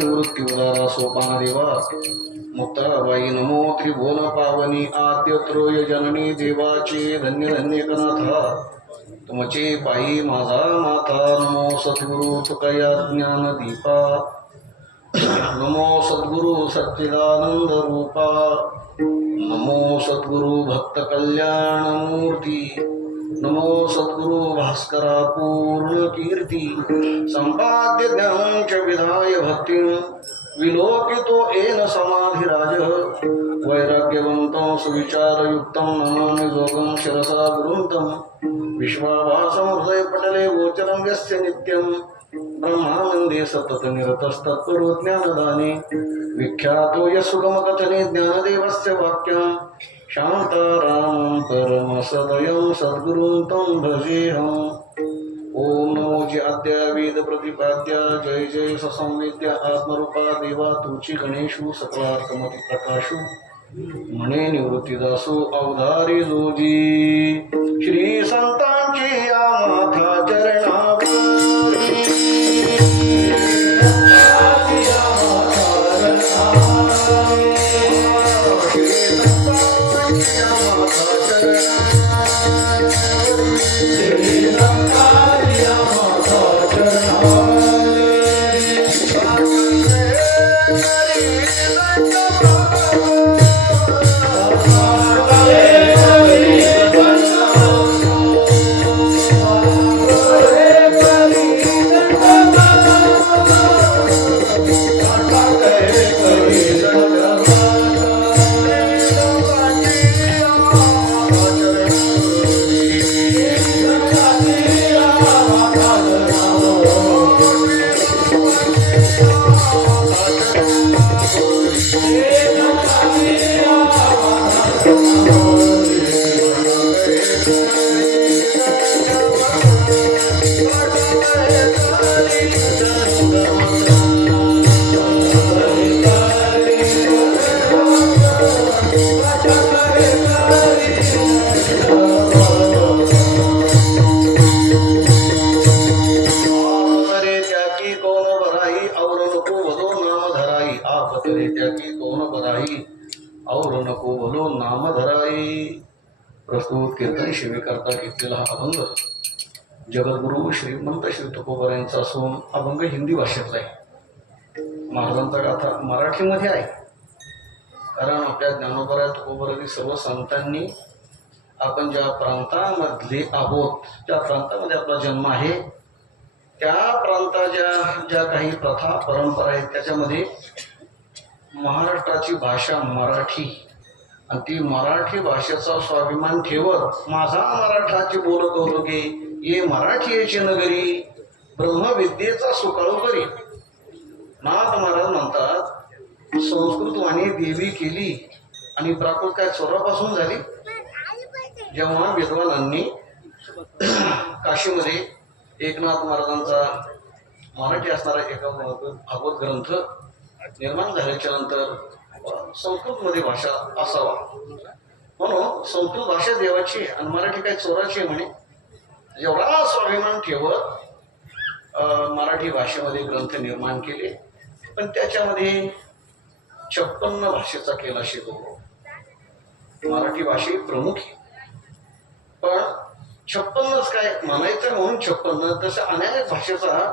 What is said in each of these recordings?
निवृत्तीवरा सोपान देवा मुक्ताबाई नमो त्रिभुवन पावनी आद्य त्रोय जननी देवाची धन्य धन्य कनाथा तुमचे पायी माझा माता नमो सद्गुरु तुकया ज्ञान दीपा नमो सद्गुरु सच्चिदानंद रूपा नमो सद्गुरु भक्त कल्याण मूर्ती नमो सद्गुरु भास्करा पूर्ण कीर्ती संपाद्य ज्ञान च विधाय भक्ति विलोकितो येन समाधिराज वैराग्यवंतं सुविचारयुक्तं नमामि जोगं शिरसा गुरुन्तं विश्वाभासं हृदयपटले गोचरं यस्य नित्यं ब्रह्मानन्दे सतत निरतस्तत्परो ज्ञानदाने विख्यातो यस्सुगमकथने ज्ञानदेवस्य वाक्यं शांतारामं परमसदयं सद्गुरुं तं भजेऽहम्। ओम नमो जय अद्य वेद प्रतिपाद्य जय जय ससंवेद्य आत्मरूपा देवा तुची गणेशु सकलार्थमती प्रकाशु म्हणे निवृत्तीदासो अवधारी जोजी श्री संतांची या माथा चरणावरी प्रस्तुत कीर्तन शिवेकरता घेतलेला हा अभंग जगद्गुरु श्रीमंत श्री तुकोबारायांचा असून अभंग हिंदी भाषेतला आहे. महाराजांचा गाथा मराठीमध्ये आहे, कारण आपल्या ज्ञानोबा तुकोबारांनी सर्व संतांनी आपण ज्या प्रांतामधले आहोत त्या प्रांतामध्ये आपला जन्म आहे, त्या प्रांताच्या ज्या काही प्रथा परंपरा आहेत त्याच्यामध्ये महाराष्ट्राची भाषा मराठी आणि ती मराठी भाषेचा स्वाभिमान ठेवत माझा मराठाची बोल कौतुके ये मराठीची नगरी ब्रह्मविद्येचा सुकाळू करी. नाथ महाराज म्हणतात संस्कृत वाणी देवी केली आणि प्राकृत काय स्वरापासून झाली. जेव्हा विद्वानांनी काशीमध्ये एकनाथ महाराजांचा मराठी असणारा एका भागवत ग्रंथ निर्माण झाल्याच्या नंतर संस्कृतमध्ये भाषा असावा म्हणून संस्कृत भाषा देवाची आणि मराठी काय चोराची म्हणे. एवढा स्वाभिमान ठेवत मराठी भाषेमध्ये ग्रंथ निर्माण केले, पण त्याच्यामध्ये 56 भाषेचा केला शिकवतो. मराठी भाषा प्रमुख आहे, पण 56च काय म्हणायचं म्हणून 56 तसं अनेक भाषेचा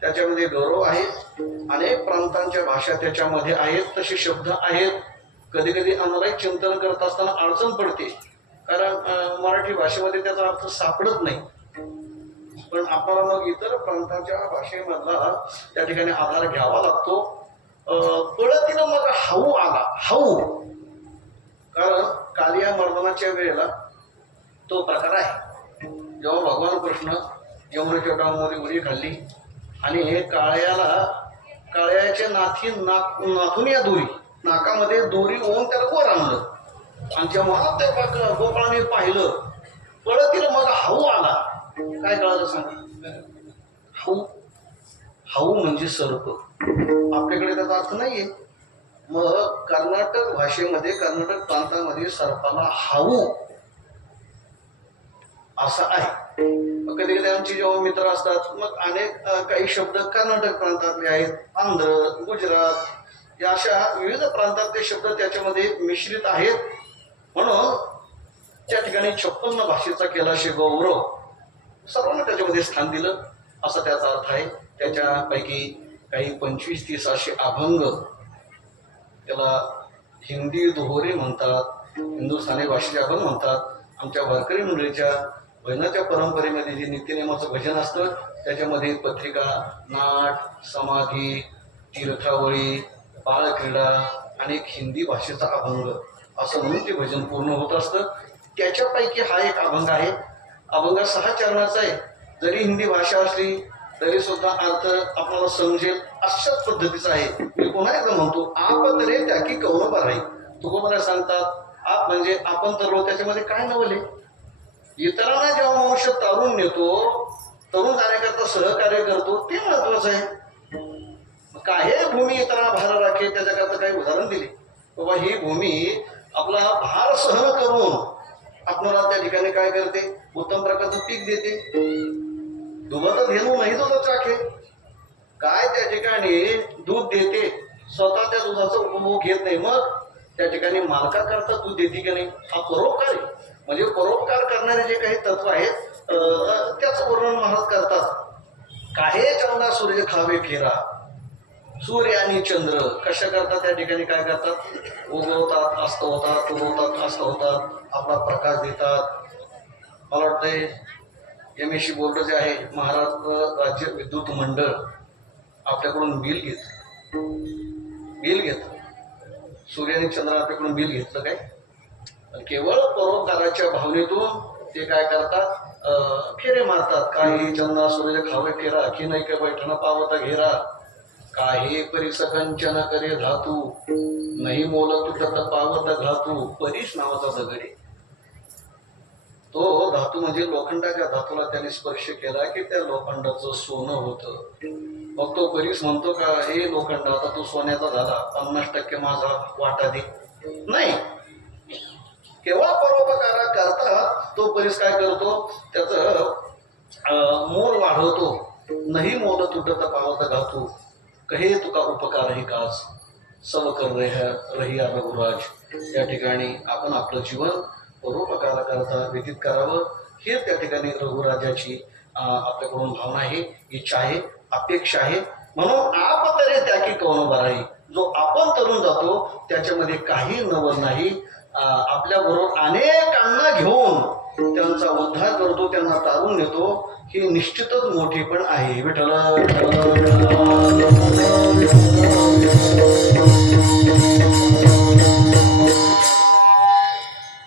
त्याच्यामध्ये गौरव आहे. अनेक प्रांतांच्या भाषा त्याच्यामध्ये आहेत, तसे शब्द आहेत. कधी कधी आम्हाला चिंतन करत असताना अडचण पडते, कारण मराठी भाषेमध्ये त्याचा अर्थ सापडत नाही. पण आपल्याला मग इतर प्रांताच्या भाषेमधला त्या ठिकाणी आधार घ्यावा लागतो. पळतीनं मग हाऊ आला. हाऊ मर्दनाच्या वेळेला तो प्रकार आहे. जेव्हा भगवान कृष्ण यमुनेच्या डावामध्ये उडी खाल्ली आणि हे काळ्याच्या नाथून या दोरी नाकामध्ये दोरी ओवून त्याला वर आणलं आणि जेव्हा त्या गोपाळाने पाहिलं कळत मग हाऊ आला. काय कळालं सांगा? हाऊ हाऊ म्हणजे सर्प. आपल्याकडे त्याचा अर्थ नाहीये. मग कर्नाटक भाषेमध्ये कर्नाटक प्रांतामध्ये सर्पाला हाऊ असा आहे. कधी कधी आमचे जेव्हा मित्र असतात मग अनेक काही शब्द कर्नाटक प्रांतातले आहेत, आंध्र, गुजरात या अशा विविध प्रांतातले शब्द त्याच्यामध्ये मिश्रित आहेत. म्हणून त्या ठिकाणी 56 भाषेचा केलाशे गौरव सर्वांना त्याच्यामध्ये स्थान दिलं असा त्याचा अर्थ आहे. त्याच्यापैकी काही 25-30 असे अभंग त्याला हिंदी दोहोरे म्हणतात, हिंदुस्थानी भाषेचे अभंग म्हणतात. आमच्या वारकरी मंडळीच्या भजनाच्या परंपरेमध्ये जे नित्यनेमाचं भजन असतं त्याच्यामध्ये पत्रिका, नाट, समाधी, तीर्थावळी, बाळक्रीडा अनेक हिंदी भाषेचा अभंग असं म्हणून ते भजन पूर्ण होत असतं. त्याच्यापैकी हा एक अभंग आहे. अभंग 6 चरणाचा आहे. जरी हिंदी भाषा असली तरी सुद्धा अर्थ आपल्याला समजेल अशाच पद्धतीचा आहे. मी पुन्हा एकदा म्हणतो, आप तरे त्याकी कौन बराई. तुकोबाला सांगतात आप म्हणजे आपण तरलो. त्याच्यामध्ये काय नवले? इतरांना जेव्हा मनुष्य तारून नेतो, तरुण जाण्याकरता सहकार्य करतो, ते महत्वाचं आहे. काही भूमी इतरांना भार राखे त्याच्याकरता काही उदाहरण दिले. बाबा ही भूमी आपला भार सहन करून आपल्याला त्या ठिकाणी काय करते? उत्तम प्रकारचं पीक देते. दुधाचा धेनू नाही दुधाचा चाखे. काय त्या ठिकाणी दूध देते, स्वतः त्या दुधाचा उपभोग घेत नाही, मग त्या ठिकाणी मालकाकरता दूध देते की नाही? हा परोपकार आहे. म्हणजे परोपकार करणारे जे काही तत्व आहेत त्याचं वर्णन महाराज करतात. काहे चंदा सूर्य खावे फेरा. सूर्य आणि चंद्र कशा करतात? त्या ठिकाणी काय करतात? उगवतात, अस्त होतात, उगवतात, अस्त होतात, आपला प्रकाश देतात. मला वाटतंय MSC बोर्ड जे आहे महाराष्ट्र राज्य विद्युत मंडळ आपल्याकडून बिल घेत. सूर्य आणि चंद्र आपल्याकडून बिल घेतलं काय? केवळ परोपकाराच्या भावनेतून ते काय करतात? फेरे मारतात. काही चंदा सूर्य खावे फेरा की नाही का बैठणं पावता घेरा. काही परिसकंचन करे धातू नाही मोल तुटत पावत घातू. परीस नावाचा दगड तो धातू म्हणजे लोखंडाच्या धातूला त्याने स्पर्श केला की त्या लोखंडाचं सोनं होतं. मग तो परीस म्हणतो का हे लोखंड आता तू सोन्याचा झाला, 50% माझा वाटा दे. नाही, केव्हा परोपकारा करता तो परीस काय करतो? त्याचं मोल वाढवतो. नाही मोल तुटत पावत घातू कहे तुका उपकार ही काज सब कर रही रघुराज. या ठिकाणी आपण आपलं जीवन परोपकार करता व्यतीत करावं हे त्या ठिकाणी रघुराजाची आपल्याकडून भावना आहे, इच्छा आहे, अपेक्षा आहे. म्हणून आप तरे त्याकी कौन बराई. जो आपण तरुण जातो त्याच्यामध्ये काही नवल नाही. आपल्याबरोबर अनेकांना घेऊन त्यांचा उद्धार करतो, त्यांना तारून नेतो. ही निश्चितच मोठी पण आहे. विठ्ठल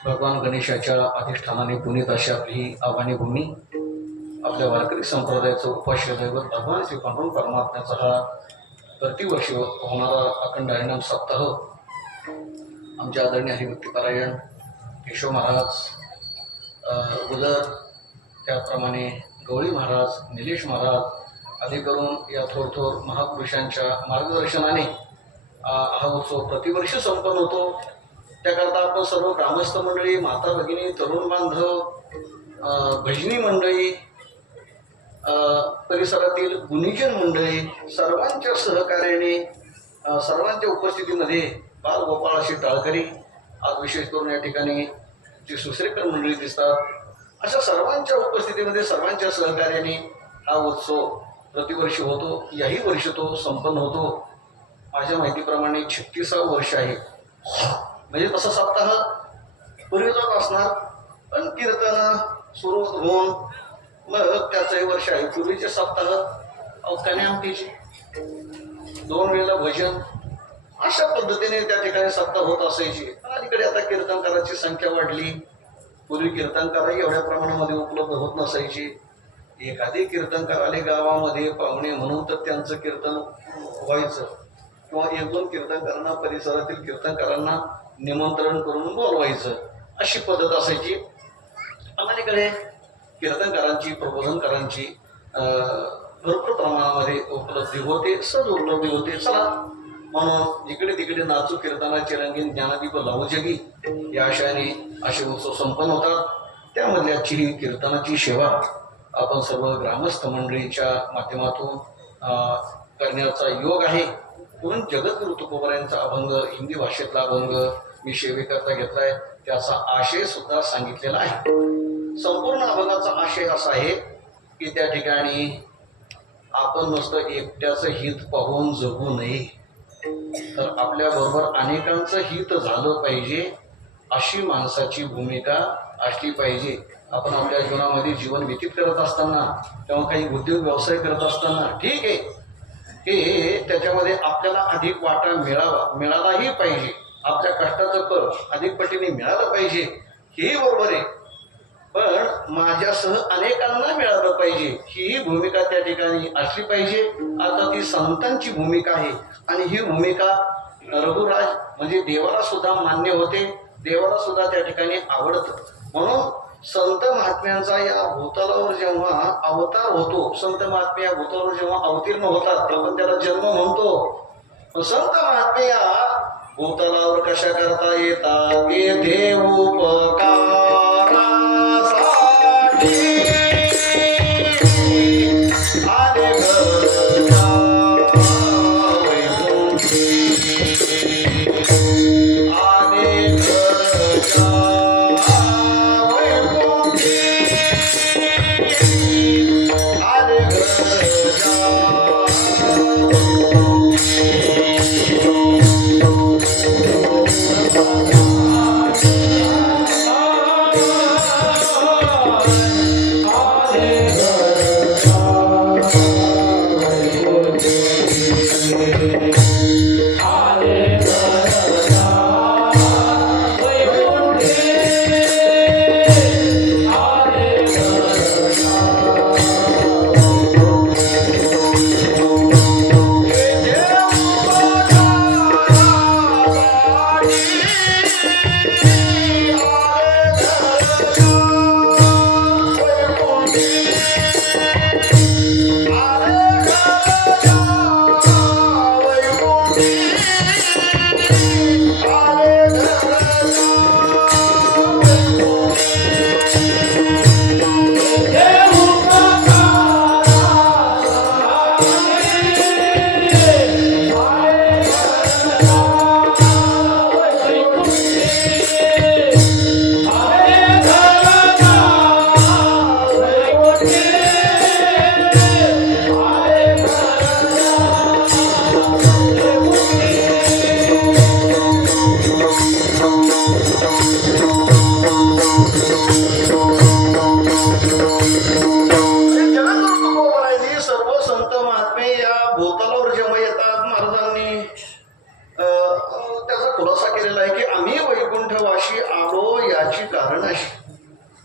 भगवान गणेशाच्या अधिष्ठानाने पुनीत अशी आपली आव्हानी भूमी, आपल्या वारकरी संप्रदायाचं उपास्य दैवत भगवान श्री पांडुरंग परमात्म्याचा हा प्रतिवर्षी होणारा अखंड हरिनाम सप्ताह आमच्या आदरणीय हरिभक्तीपरायण केशव महाराज गुजर, त्याप्रमाणे गवळी महाराज, निलेश महाराज आदी करून या थोर महापुरुषांच्या मार्गदर्शनाने हा उत्सव प्रतिवर्षी संपन्न होतो. त्याकरता आपण सर्व ग्रामस्थ मंडळी, माता भगिनी, तरुण बांधव, भजनी मंडळी, परिसरातील गुणीजन मंडळी सर्वांच्या सहकार्याने, सर्वांच्या उपस्थितीमध्ये बालगोपाळ अशी टाळकरी, आज विशेष करून या ठिकाणी जी सुश्रेकर मंडळी दिसतात, अशा सर्वांच्या उपस्थितीमध्ये सर्वांच्या सहकार्याने हा उत्सव प्रतिवर्षी होतो. याही वर्षी तो संपन्न होतो. माझ्या माहितीप्रमाणे 36वा वर्ष आहे. म्हणजे तसा सप्ताह पूर्वीचाच असणार, पण कीर्तन सुरू होऊन मग त्याचंही वर्ष आहे. पूर्वीचे सप्ताह अवकाने आमटीचे 2 वेळेला भजन अशा पद्धतीने त्या ठिकाणी सत्ता होत असायची. अलीकडे आता कीर्तनकारांची संख्या वाढली. पूर्वी कीर्तनकारही एवढ्या प्रमाणामध्ये उपलब्ध होत नसायची. एखादी कीर्तनकार आले गावामध्ये पाहुणे म्हणून तर त्यांचं कीर्तन व्हायचं, किंवा एक दोन कीर्तनकारांना परिसरातील कीर्तनकारांना निमंत्रण करून बोलवायचं, अशी पद्धत असायची. अलीकडे कीर्तनकारांची प्रबोधनकारांची भरपूर प्रमाणामध्ये उपलब्धी होते, सहज उपलब्धी होते. चला म्हणून जिकडे तिकडे नाचू कीर्तनाचे रंगीन ज्ञानदीप लावू जगी, या आशयाने असे उत्सव संपन्न होतात. त्यामधली आजची ही कीर्तनाची सेवा आपण सर्व ग्रामस्थ मंडळीच्या माध्यमातून करण्याचा योग आहे. म्हणून जगद्गुरु तुकोबारायांचा अभंग, हिंदी भाषेतला अभंग मी सेवेकरता घेतलाय. त्याचा आशय सुद्धा सांगितलेला आहे. संपूर्ण अभंगाचा आशय असा आहे की त्या ठिकाणी आपण नुसतं एकट्याचं हित पाहून जगू नये, तर आपल्या बरोबर अनेकांचं हित झालं पाहिजे, अशी माणसाची भूमिका असली पाहिजे. आपण आपल्या जीवनामध्ये जीवन व्यतीत करत असताना किंवा काही उद्योग व्यवसाय करत असताना ठीक आहे, हे त्याच्यामध्ये आपल्याला अधिक वाटा मिळालाही पाहिजे. आपल्या कष्टाचं फळ अधिक पटीने मिळालं पाहिजे, हेही बरोबर आहे. पण माझ्यासह अनेकांना मिळालं पाहिजे, ही भूमिका त्या ठिकाणी असली पाहिजे. आता ती संतांची भूमिका आहे आणि ही भूमिका रघुराज म्हणजे देवाला सुद्धा मान्य होते, देवाला सुद्धा त्या ठिकाणी आवडतं. म्हणून संत महात्म्यांचा या भूतलावर जेव्हा अवतार होतो, संत महात्मे या भूतलावर जेव्हा अवतीर्ण होतात, आपण त्याला जन्म म्हणतो. संत महात्मे या भूतलावर कशा करता येतात? येथे उपकारासाठी आले घरच्या वैकुंठी, आले घरच्या वैकुंठी, आले घरच्या.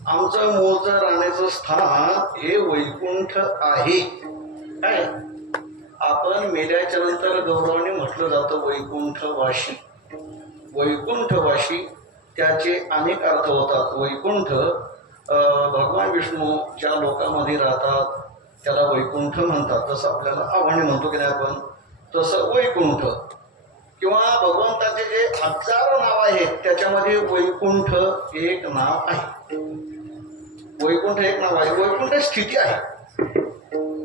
आमचं मूळचं राहण्याचं स्थान हे वैकुंठ आहे. काय आपण मेल्याच्या नंतर गौरवाने म्हटलं जातं वैकुंठवाशी. वैकुंठवाशी त्याचे अनेक अर्थ होतात. वैकुंठ भगवान विष्णू ज्या लोकांमध्ये राहतात त्याला वैकुंठ म्हणतात. जसं आपल्याला आव्हाने म्हणतो की नाही आपण, तसं वैकुंठ. किंवा भगवंताचे जे हजारो नाव आहेत त्याच्यामध्ये वैकुंठ एक नाव आहे. वैकुंठ एक नाव आहे. वैकुंठ स्थिती आहे.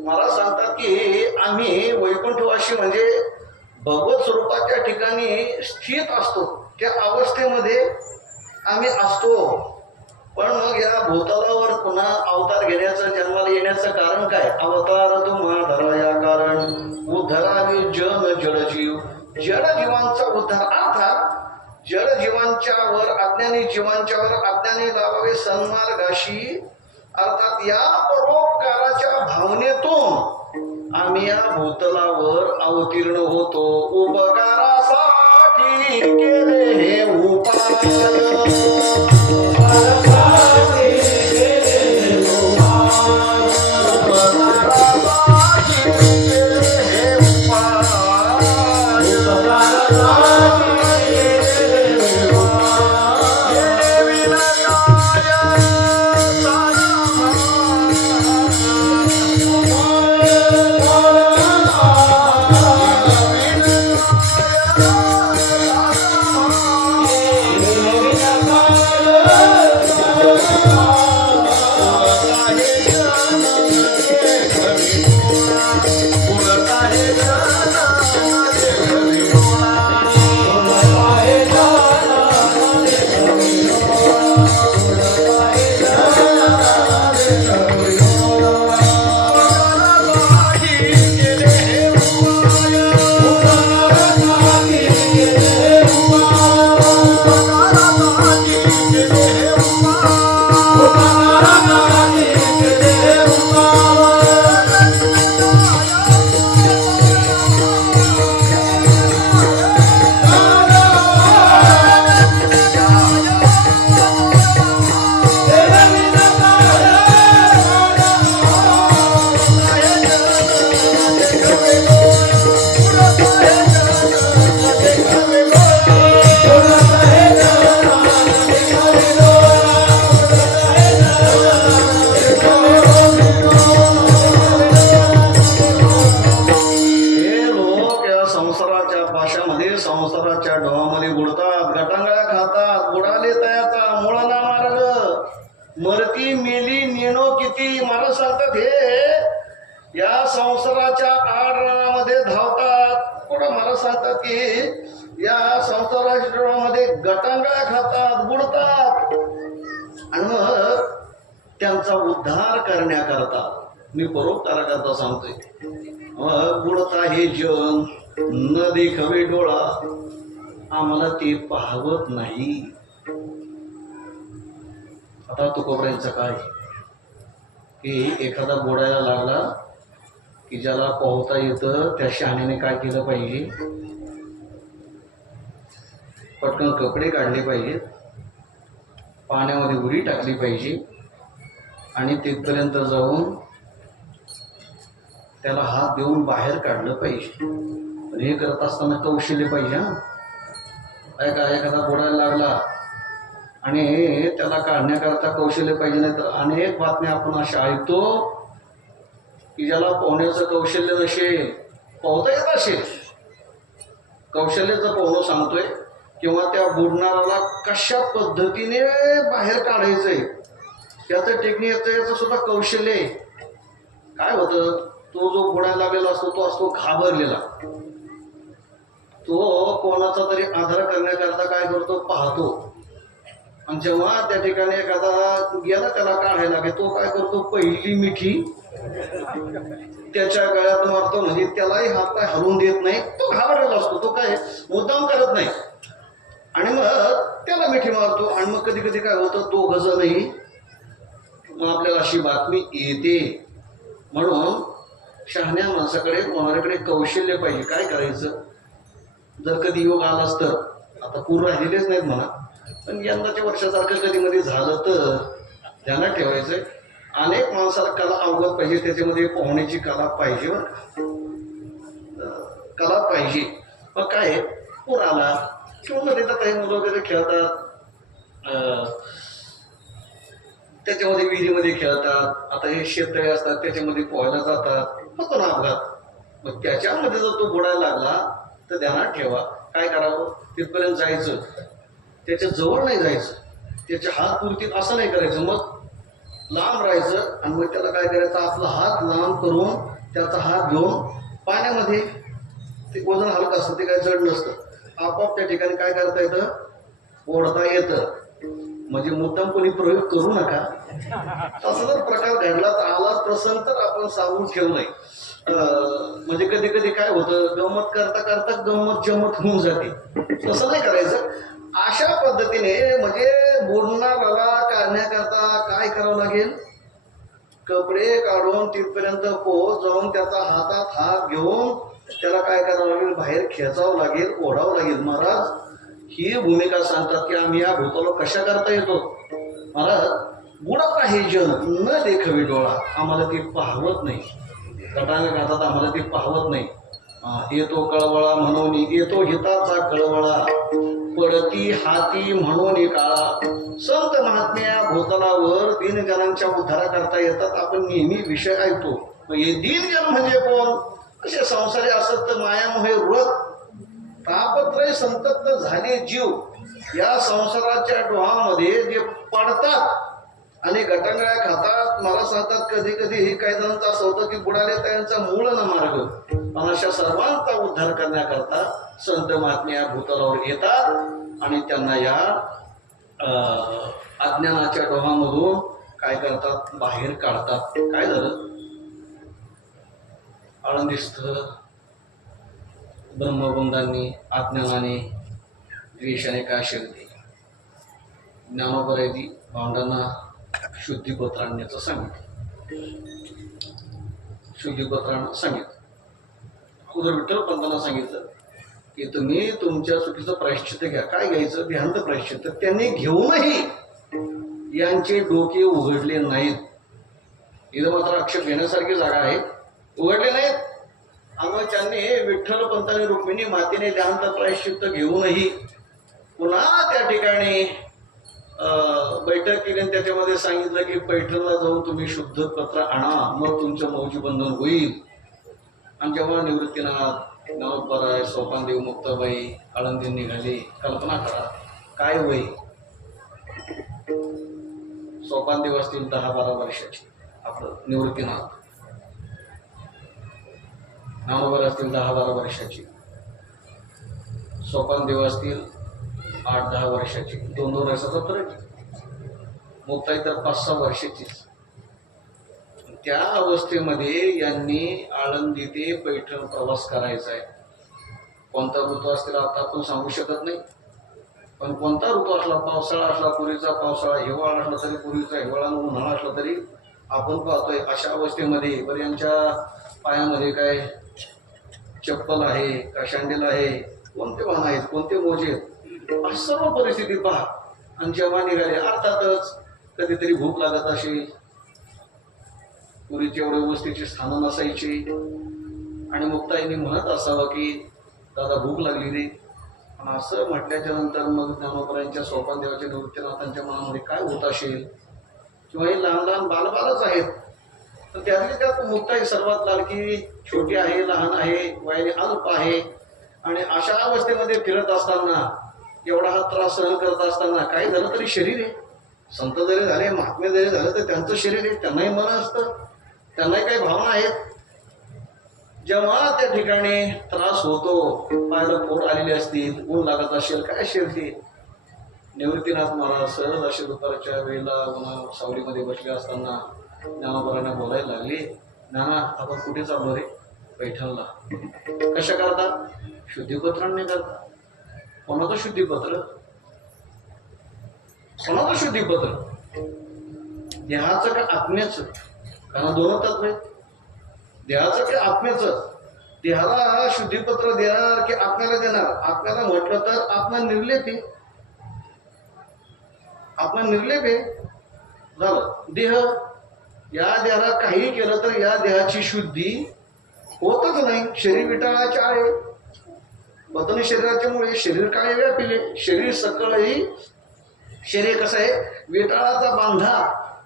मला सांगतात की आम्ही वैकुंठवासी म्हणजे भगवत स्वरूपाच्या ठिकाणी स्थित असतो, त्या अवस्थेमध्ये आम्ही असतो. पण मग या भूतलावर पुन्हा अवतार घेण्याचं, जन्माला येण्याचं कारण काय? अवतार तुम्हा धराया कारण उद्धरावे जन जडजीव. जडजीवांचा उद्धार अर्थात जडजीवांच्या वर अज्ञानी जीवांच्या वर अज्ञानी लावावे सन्मार्गाशी. अर्थात या परोपकाराच्या भावनेतून आम्ही या भूतलावर अवतीर्ण होतो. उपकारासाठी केले हे उपाय संसाराच्या डोहामध्ये बुडतात, गटांगळ्या खातात, बुडाले तयाचा मुळ ना मार्ग मरती मेली नेणो किती. मला सांगतात हे या संसाराच्या आडरामध्ये धावतात. पुढं मला सांगतात की या संसाराच्या डोहामध्ये गटांगळ्या खातात, बुडतात आणि मग त्यांचा उद्धार करण्याकरता मी परोपकाराकरता सांगतोय. मग बुडता हे जन न देखावे डोळा आम्हाला ते पाहवत नाही. आता तुकोबऱ्यांचं काय की एखादा बोडायला लागला की ज्याला पोहता येतं त्या शहाण्याने काय केलं पाहिजे, पटकन कपडे काढले पाहिजेत, पाण्यामध्ये उडी टाकली पाहिजे आणि तिथपर्यंत जाऊन त्याला हात देऊन बाहेर काढलं पाहिजे. हे करत असताना कौशल्य पाहिजे. एखादा बुडायला लागला आणि त्याला काढण्याकरता कौशल्य पाहिजे. नाही तर अनेक बातम्या आपण अशा ऐकतो की ज्याला पोहण्याचं कौशल्य नसेल, पोहता येत असेल, कौशल्याचं पोहणं सांगतोय किंवा त्या बुडणाऱ्याला कशा पद्धतीने बाहेर काढायचंय त्याचं टेक्निक याचं सुद्धा कौशल्य आहे. काय होतं, तो जो बुडायला लागलेला असतो तो असतो घाबरलेला. तो कोणाचा तरी आधार करण्याकरता काय करतो, पाहतो. आणि जेव्हा त्या ठिकाणी एखादा गेला त्याला काढायला लागे, तो काय करतो, पहिली मिठी त्याच्या गळ्यात मारतो. म्हणजे त्यालाही हात पाय हलवून देत नाही. तो घाबरलेला असतो, तो काय मुद्दाम करत नाही. आणि मग त्याला मिठी मारतो. आणि मग कधी कधी काय होतं, तो गजनही मग आपल्याला अशी बातमी येते. म्हणून शहाण्या माणसाकडे कोणाकडे कौशल्य पाहिजे. काय करायचं, जर कधी योग आलाच तर, आता पूर राहिलेलेच नाहीत म्हणा, पण यंदाच्या वर्षासारखं कधी मध्ये झालं तर ध्यानात ठेवायचं, अनेक माणसाला कला अवगत पाहिजे, त्याच्यामध्ये पोहण्याची कला पाहिजे, कला पाहिजे. मग काय पूर आला किंवा मध्ये तर काही मुलं वगैरे खेळतात, त्याच्यामध्ये विहिरीमध्ये खेळतात. आता हे शेततळे असतात त्याच्यामध्ये पोहायला जातात, होतो ना अपघात. मग त्याच्यामध्ये जर तो बुडायला लागला तर ध्यानात ठेवा काय करावं, तिथपर्यंत जायचं, त्याच्या जवळ नाही जायचं, त्याच्या हात पुरतील असं नाही करायचं, मग लांब राहायचं. आणि मग त्याला काय करायचं, आपला हात लांब करून त्याचा हात घेऊन पाण्यामध्ये, ते वजन हलकं असतं, ते काय जड नसतं, आपोआप त्या ठिकाणी काय करता येतं, ओढता येतं. म्हणजे मुद्दाम कोणी प्रयोग करू नका. असा जर प्रकार घडला तर आला प्रसंग तर आपण सांगून ठेवू नये. म्हणजे कधी कधी काय होतं, गंमत करता करता गंमत जमत होऊन जाते, तसं नाही करायचं. अशा पद्धतीने म्हणजे बुडणाऱ्याला काढण्याकरता काय करावं लागेल, कपडे काढून तिथपर्यंत पोहोच जाऊन त्याचा हातात हात घेऊन त्याला काय करावं लागेल, बाहेर खेचावं लागेल, ओढावं लागेल. महाराज ही भूमिका सांगतात की आम्ही या भूताला कशा करता येतो. महाराज, बुडात आहे जन न देखवी डोळा, आम्हाला ती पाहवत नाही. गटांग गातात आम्हाला ती पाहवत नाही. येतो कळवळा म्हणून येतो हिताचा कळवळा, पडती हाती म्हणून काळा. संत महात्म्या भूतलावर दीनजनांच्या उद्धारा करता येतात. आपण नेहमी विषय ऐकतो. हे दीनजन म्हणजे कोण? असे संसारी असत तर मायामोहे व्रत, तापत्रय संतप्त झाले जीव. या संसाराच्या डोहामध्ये जे पडतात आणि गटांगळ्या खातात. मला सांगतात कधी कधी ही काही जणांचं असं होतं की बुडाले त्यांचा मूळ न मार्ग. पण अशा सर्वांचा उद्धार करण्याकरता संत महात्म्या भूतलावर येतात आणि त्यांना या अज्ञानाच्या डोहामधून काय करतात, बाहेर काढतात. काय झालं, आळंदीस्थ ब्रह्मबंधांनी अज्ञानाने द्वेषाने काय शिरते, ज्ञानोबरायती भावंडांना शुद्धीपत्र आणण्याचं सांगितलं. शुद्धीपत्रानं सांगितलं. अगोदर विठ्ठल पंतांना सांगितलं की तुम्ही तुमच्या चुकीचं प्रायश्चित्त घ्या. काय घ्यायचं? देहांत प्रायश्चित्त. त्यांनी घेऊनही यांचे डोके उघडले नाहीत. इथं मात्र आक्षेप घेण्यासारखी जागा आहे. उघडले नाहीत. आणि त्यांनी विठ्ठल पंतांनी रुक्मिणी मातेने देहांत प्रायश्चित्त घेऊनही पुन्हा त्या ठिकाणी बैठक केली आणि त्याच्यामध्ये सांगितलं की पैठणला जाऊन तुम्ही शुद्ध पत्र आणा, मग तुमचं मौजी बंधन होईल. आणि जेव्हा निवृत्तीनाथ, ज्ञानोबराय, सोपानदेव, मुक्ताबाई आळंदी निघाले, कल्पना करा काय वय. सोपानदेव असतील 10-12 वर्षाची, आपलं निवृत्तीनाथ. ज्ञानोबराय असतील 10-12 वर्षाची, सोपानदेव असतील 8-10 वर्षाची, 2-2 वर्षाचा फरक. मुक्ताई तर 5-6 वर्षाचीच. त्या अवस्थेमध्ये यांनी आळंदी ते पैठण प्रवास करायचा आहे. कोणता ऋतू असतील आता आपण सांगू शकत नाही, पण कोणता ऋतू असला, पावसाळा असला पूर्वीचा पावसाळा, हिवाळा असला तरी पूर्वीचा हिवाळा, उन्हाळा असला तरी आपण पाहतोय. अशा अवस्थेमध्ये बरं यांच्या पायामध्ये काय चप्पल आहे का शँडल आहे, कोणते वाहन आहेत, कोणते मोजे आहेत, सर्व परिस्थिती पहा. आणि जेव्हा निघाले, अर्थातच कधीतरी भूक लागत असेल, पूर्वीची एवढ्या वस्तीची स्थानं नसायची. आणि मुक्ताईने म्हणत असावं की दादा भूक लागली रे. आणि असं म्हटल्याच्या नंतर मग ज्ञानोबरायांच्या सोपानदेवाच्या निवृत्तीनाथांच्या मनामध्ये काय होत असेल, किंवा हे लहान लहान बालबालच आहेत. तर त्यातली त्यात मुक्ताई सर्वात लाडकी, छोटी आहे, लहान आहे, वयाने अल्प आहे. आणि अशा अवस्थेमध्ये फिरत असताना, एवढा हा त्रास सहन करत असताना, काही झालं तरी शरीर आहे. संत जरी झाले, महात्मे जरी झाले तर त्यांचं शरीर आहे, त्यांनाही मन असतं, त्यांनाही काही भावना आहेत. जेव्हा त्या ठिकाणी त्रास होतो, पायाला पोट आलेले असतील, ऊन लागत असेल, काय असेल ते, निवृत्तीनाथ महाराज सहज असे दुपारच्या वेळेला सावलीमध्ये बसले असताना ज्ञानोबरांना बोलायला लागले, ज्ञाना आपण कुठे चाललो रे? पैठणला. कशा करता? शुद्धीपत्रांनी करता. कोणाचं शुद्धीपत्र? कोणाचं शुद्धीपत्र? देहाचं का आत्म्याचं? कारण दोन तत्व आहेत. देहाचं की आत्म्याचं? देहाला शुद्धीपत्र देणार की आत्म्याला देणार? आत्म्याला म्हटलं तर आत्मा निर्लेप आहे. आत्मा निर्लेप आहे. झालं. देह, या देहाला काही केलं तर या देहाची शुद्धी होतच नाही. शरीर विटाळाचे आहे. बदन शरीराच्यामुळे शरीर काय व्यापिले, शरीर सकळही. शरीर कसं आहे? विटाळाचा बांधा,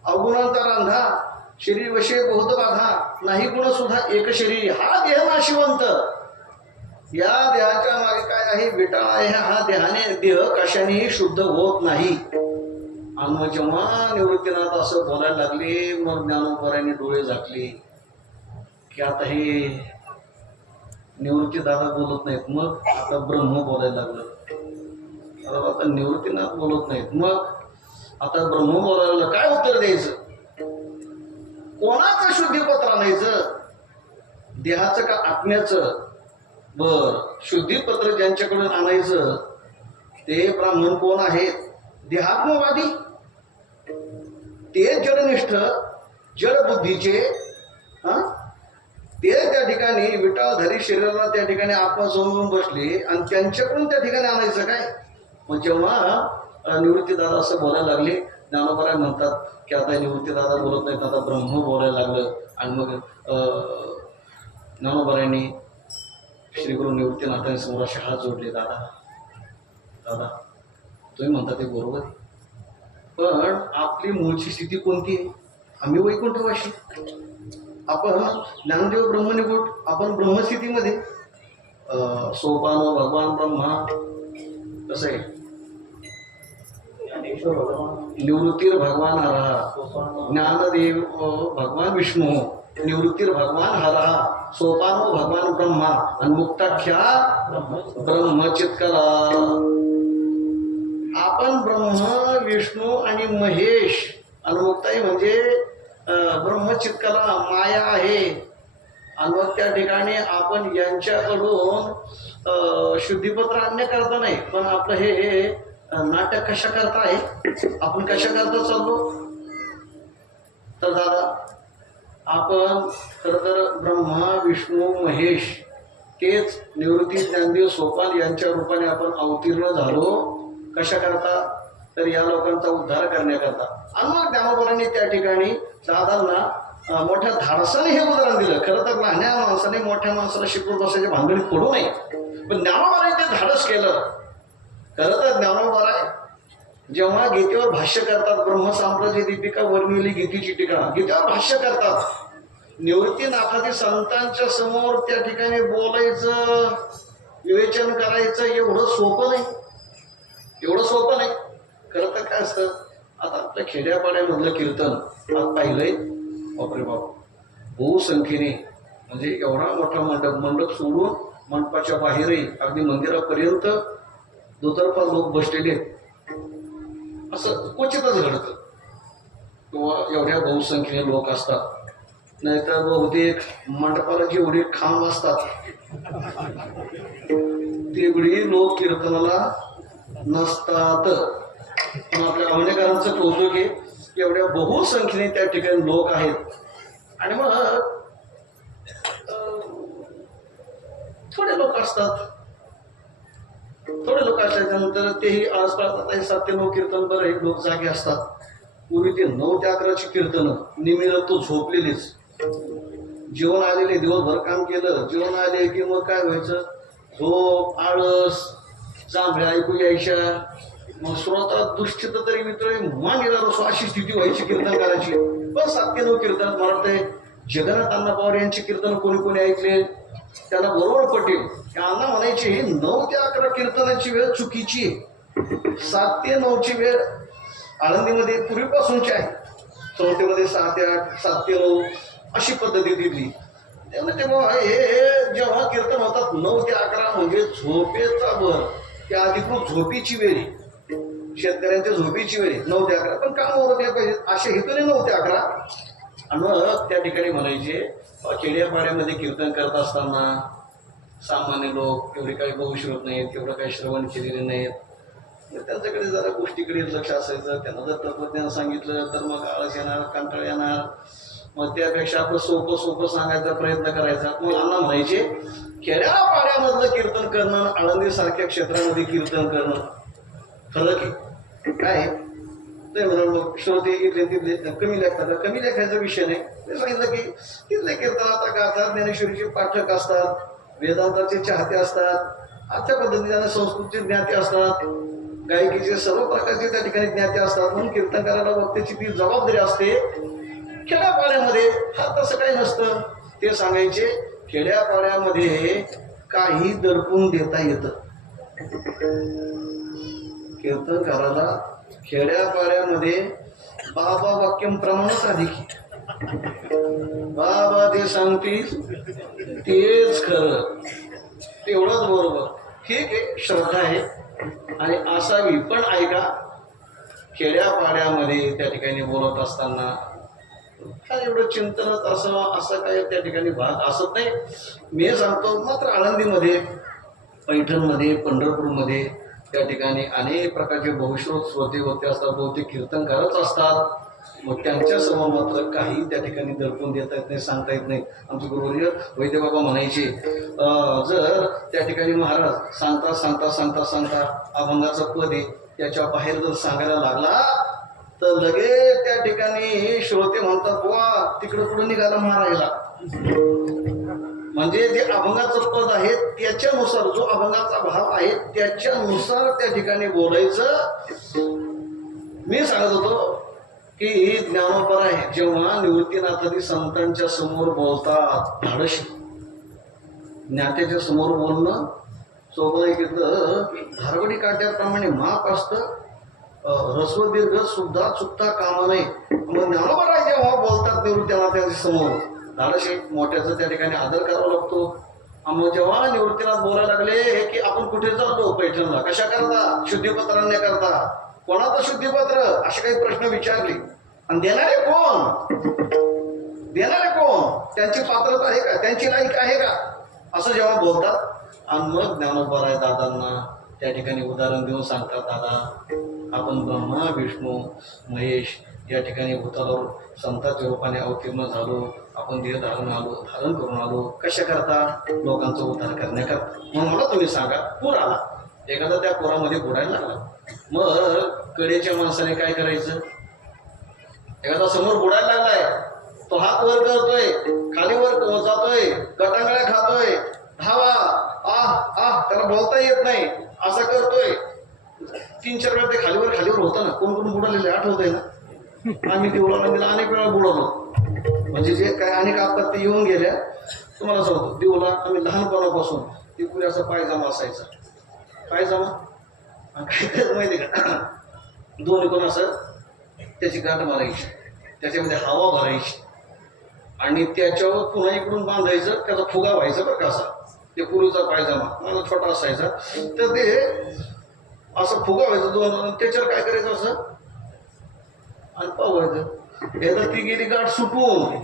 अवगुणांचा रांधा, शरीर वशे बहुत बाधा, नाही गुण सुद्धा एक शरीर. हा देह नाशिवंत. या देहाच्या मागे काय आहे? विटाळा आहे. हा देह कशानेही शुद्ध होत नाही. आणि जेव्हा निवृत्तीनाथ असं बोलायला लागले, मग ज्ञानोबरायांनी डोळे झाकले की आता हे निवृत्ती दादा बोलत नाहीत, मग आता ब्रह्म बोलायला लागलं. आता निवृत्तीनाथ बोलत नाहीत, मग आता ब्रह्म बोलायला काय उत्तर द्यायचं? कोणाचं शुद्धीपत्र आणायचं? देहाचं का आत्म्याचं? बर, शुद्धीपत्र ज्यांच्याकडून आणायचं ते ब्राह्मण कोण आहेत? देहात्मवादी. ते जडनिष्ठ, जडबुद्धीचे. ते त्या ठिकाणी विटाळधारी शरीराला त्या ठिकाणी आत्मा समजून बसले आणि त्यांच्याकडून त्या ठिकाणी आणायचं काय? मग जेव्हा निवृत्तीदादा असं बोलायला लागले, ज्ञानोबराय म्हणतात की आता निवृत्तीदादा बोलत नाहीत, आता ब्रह्म बोलायला लागलं. आणि मग ज्ञानोबरायांनी श्री गुरु निवृत्तीनाथांनी समोर असे हात जोडले. दादा दादा तुम्ही म्हणता ते बरोबर आहे, पण आपली मूळची स्थिती कोणती आहे? आम्ही वैकुंठवाशी, आपण ज्ञानदेव ब्रह्मनिकूट, आपण ब्रह्मस्थितीमध्ये. सोपान भगवान ब्रह्मा कसं आहे, निवृत्तीर भगवान हरहा, ज्ञानदेव भगवान विष्णू, निवृत्तीर भगवान हरहा, सोपानो भगवान ब्रह्मा, आणि मुक्ताख्या ब्रह्मचित्कला. आपण ब्रह्म विष्णू आणि महेश, आणि मुक्ताई म्हणजे ब्रह्मचित्कला माया आहे. आणि मग त्या ठिकाणी आपण यांच्याकडून शुद्धीपत्र आणण्याकरता नाही, पण आपलं हे नाटक कशा करता आहे, आपण कशा करता चाललो. तर दादा आपण खरं तर ब्रह्मा विष्णू महेश तेच निवृत्ती ज्ञानदेव सोपान यांच्या रूपाने आपण अवतीर्ण झालो. कशा करता, तर या लोकांचा उद्धार करण्याकरता. आणि मग ज्ञानोबरांनी त्या ठिकाणी दादांना मोठ्या धाडसाने हे उदाहरण दिलं. खरं तर लहान्या माणसाने मोठ्या माणसाला शिकवत बसायच्या भानगडीत पडू नये, पण ज्ञानोबरांनी ते धाडस केलं. खरं तर ज्ञानोबराय जेव्हा गीतेवर भाष्य करतात, ब्रह्मसाम्राज्य दीपिका वर्णिली गीतेची टीका, गीतेवर भाष्य करतात, निवृत्तीनाथादी संतांच्या समोर त्या ठिकाणी बोलायचं, विवेचन करायचं एवढं सोपं नाही, एवढं सोपं नाही. खरं तर काय असतं, आता आपल्या खेड्यापाड्यामधलं कीर्तन आज पाहिलंय, बापरे बाप, बहुसंख्येने, म्हणजे एवढा मोठा मंडप सोडून मंडपाच्या बाहेरही अगदी मंदिरापर्यंत दुतर्फा लोक बसलेले, असं क्वचितच घडतं. किंवा एवढ्या बहुसंख्येने लोक असतात, नाहीतर बहुतेक मंडपाला जेवढे खांब असतात तेवढी लोक कीर्तनाला नसतात. पण आपल्या अवनेकरांचं कौतुक आहे, एवढ्या बहुसंख्येने त्या ठिकाणी लोक आहेत. आणि मग थोडे लोक असतात, थोडे लोक असल्यानंतर तेही आज पाहतात 7 ते 9 कीर्तन बरं, एक लोक जागे असतात. पूर्वी ते 9 ते 11ची कीर्तन निमित्त तो झोपलेलीच, जेवण आलेले, दिवसभर काम केलं, जेवण आले की मग काय व्हायचं, झोप, आळस, जांभळ्या ऐकू यायच्या, मग श्रोता दुष्टित तरी मित्र मान गेला रसो, अशी स्थिती व्हायची कीर्तन करायची. पण 7 ते 9 कीर्तन मला वाटतंय जगन्नाथ अण्णा पवार यांचे कीर्तन कोणी कोणी ऐकले त्यांना बरोबर पटेल. अण्णा म्हणायचे ही 9 ते 11 कीर्तनाची वेळ चुकीची आहे, 7 ते 9ची वेळ आळंदीमध्ये पूर्वीपासूनची आहे. चौथीमध्ये 6 ते 8, 7 ते 9 अशी पद्धती दिली. तेव्हा हे जेव्हा कीर्तन होतात 9 ते 11 म्हणजे झोपेचा भर, त्या अधिकृत झोपीची वेळ, शेतकऱ्यांच्या झोपीची वेळ 9 ते 11, पण काम ओरखले पाहिजे असे हेतूने 9 ते 11. आणि मग त्या ठिकाणी म्हणायचे खेड्यापाड्यामध्ये कीर्तन करत असताना सामान्य लोक एवढे काही बघू शकत नाहीत, एवढं काही श्रवण केलेले नाहीत, त्यांच्याकडे जरा गोष्टीकडे लक्ष असायचं. त्यांना जर तत्वज्ञान सांगितलं तर मग आळस येणार, कंटाळ येणार, मग त्यापेक्षा आपण सोपं सोपं सांगायचा प्रयत्न करायचा. मग अण्णा म्हणायचे खेड्यापाड्यामधलं कीर्तन करणं, आळंदी सारख्या क्षेत्रामध्ये कीर्तन करणं फरक आहे. काय ते म्हणाल मग श्रोते इथले तिथले कमी लेखतात, कमी लेखायचा विषय नाही. ते सांगितलं की तिथले कीर्तन आता गातात, ज्ञानेश्वरीचे पाठक असतात, वेदांताचे चाहते असतात, आजच्या पद्धतीने त्यांना संस्कृतचे ज्ञाते असतात, गायकीचे सर्व प्रकारचे त्या ठिकाणी ज्ञाते असतात. म्हणून कीर्तन करायला वक्त्याची ती जबाबदारी असते. खेड्यापाड्यामध्ये हा तसं काही नसतं. ते सांगायचे खेड्यापाड्यामध्ये काही दडपून देता येतं. कीर्तन करायला खेड्यापाड्यामध्ये बाबा वाक्यम प्रमाणच अधिक, बाबा ते सांगतील तेच खरं, तेवढंच बरोबर. ठीक आहे, श्रद्धा आहे आणि असावी, पण ऐका खेड्यापाड्यामध्ये त्या ठिकाणी बोलत असताना काय एवढं चिंतनच असावं असं काय त्या ठिकाणी भाग असत नाही. मी सांगतो मात्र आळंदीमध्ये, पैठणमध्ये, पंढरपूरमध्ये त्या ठिकाणी अनेक प्रकारचे बहुश्रोत श्रोते होते असतात, बहुतेक कीर्तन करत असतात. मग त्यांच्या समोर मात्र काही त्या ठिकाणी दडपून देता येत नाही, सांगता येत नाही. आमचे गुरुवर्य वैद्य बाबा म्हणायचे, जर त्या ठिकाणी महाराज सांगता सांगता सांगता सांगता अभंगाचं पद आहे त्याच्या बाहेर जर सांगायला लागला तर लगेच त्या ठिकाणी श्रोते म्हणतात, वा तिकडं कुठं निघाला मारायला. म्हणजे जे अभंगाचं पद आहे त्याच्यानुसार, जो अभंगाचा भाव आहे त्याच्यानुसार त्या ठिकाणी बोलायचं. मी सांगत होतो की ज्ञानोबा आहे जेव्हा निवृत्तीनाथादी संतांच्या समोर बोलतात, धाडशी ज्ञात्याच्या समोर बोलणं सोबत घेतलं धारवडी काट्याप्रमाणे माप असतं, रस्व दीर्घ सुद्धा चुकता कामा नये. मग ज्ञानोबा आहे जेव्हा बोलतात निवृत्तीनाथाच्या समोर, धाडशी मोठ्याचा त्या ठिकाणी आदर करावा लागतो. मग जेव्हा निवृत्तीनाथ बोलायला लागले की आपण कुठे चाललो पैठणला, कशा करता, शुद्धीपत्रांनी करता, कोणाचं शुद्धीपत्र, असे काही प्रश्न विचारले. आणि देणारे कोण, देणारे कोण, त्यांची पात्रता आहे का, त्यांची लायक आहे का, असं जेव्हा बोलतात. आणि मग ज्ञानोबा दादांना त्या ठिकाणी उदाहरण देऊन सांगतात, दादा आपण ब्रह्मा विष्णू महेश या ठिकाणी भूतालावर संतांच्या रूपाने अवतीर्ण झालो, आपण देह धारण करून आलो, कशा करता, लोकांचा उद्धार करण्याकरता. मग मला तुम्ही सांगा, पूर आला, एखादा त्या पुरामध्ये बुडायला लागला, मग कडेच्या माणसाने काय करायचं? एखादा समोर बुडायला लागलाय, तो हात वर करतोय, खाली वर जातोय, गटांगळ्या खातोय, धावा, त्याला बोलता येत नाही, असं करतोय. 3-4 वेळा ते खालीवर होतं ना, कोण कोण बुडालेले आठवतंय ना. आम्ही देवळा मंदिरला अनेक वेळा बुडवलो, म्हणजे जे काय अनेक आपत्ती येऊन गेल्या. तुम्हाला सांगतो, देवला आम्ही लहानपणापासून ती पुढे असा पायजामा असायचा, पायजामा काय करत माहिती का, दोन्ही कोण असं त्याची गाठ मारायची, त्याच्यामध्ये हवा भरायची आणि त्याच्यावर पुन्हा इकडून बांधायचं, त्याचा फुगा व्हायचा बरं का असा. ते पूर्वीचा पायजामा माझा छोटा असायचा, तर ते असं फुगा व्हायचं दोन, त्याच्यावर काय करायचं असं आणि पावायचं. एकदा ती गेली गाठ सुटून,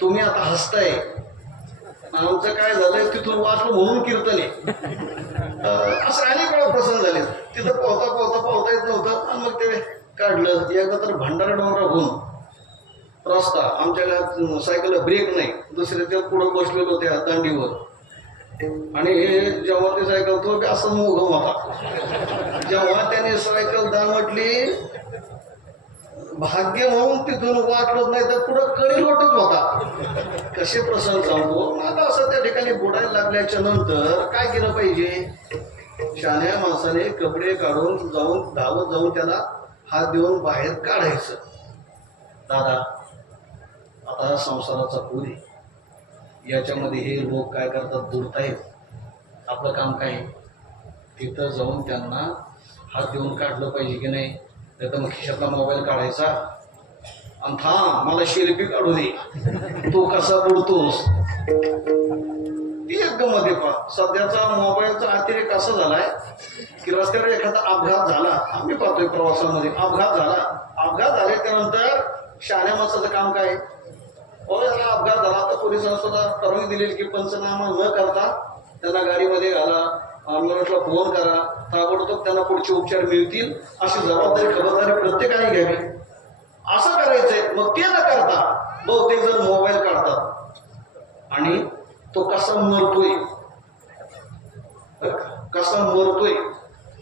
तुम्ही आता हसताय, आमचं काय झालंय तिथून वाचलो म्हणून कीर्तन आहे. असं अनेक वेळा प्रसंग झाले, तिथं पोहता येत नव्हतं आणि मग ते काढलं. एकदा तर भंडारा डोंगराहून रस्ता, आमच्याला सायकलला ब्रेक नाही, दुसऱ्याच्या पुढं बसलेलो त्या दांडीवर, आणि जेव्हा ते सायकल तो असं मोघम होता. जेव्हा त्याने सायकल दामटली, भाग्य म्हणून तिथून वाटलंच नाही तर पुढं कडी लोटत होता. कसे प्रसंग सांगतो. मला असं त्या ठिकाणी बुडायला लागल्याच्या नंतर काय केलं पाहिजे, शहाण्या माणसाने कपडे काढून धावत जाऊन त्याला हात देऊन बाहेर काढायचं. दादा आता संसाराचा पूर आहे, याच्यामध्ये हे लोक काय करतात, बुडतायत, आपलं काम काय, तिथं जाऊन त्यांना हात देऊन काढलं पाहिजे की नाही. नाही तर मग खिशातला मोबाईल काढायचा आणि थांब मला शिल्पी काढू दे, तू कसा बुडतोस. ती एक गमत पा. सध्याचा मोबाईलचा अतिरेक असा झालाय की रस्त्यावर एखादा अपघात झाला, आम्ही पाहतोय प्रवासामध्ये अपघात झाल्याच्या नंतर शहाण्या माणसाचं काम काय, याला अपघात झाला तर पोलिसांना सुद्धा परवानगी दिलेली की पंचनामा न करता त्यांना गाडीमध्ये घाला, ॲम्ब्युलन्सला फोन करा, ताबडतोब त्यांना पुढचे उपचार मिळतील, अशी जबाबदारी खबरदारी प्रत्येकाने घ्यावी. असं करायचंय. मग ते न करता बहुतेक जण मोबाईल काढतात आणि तो कसा मरतोय,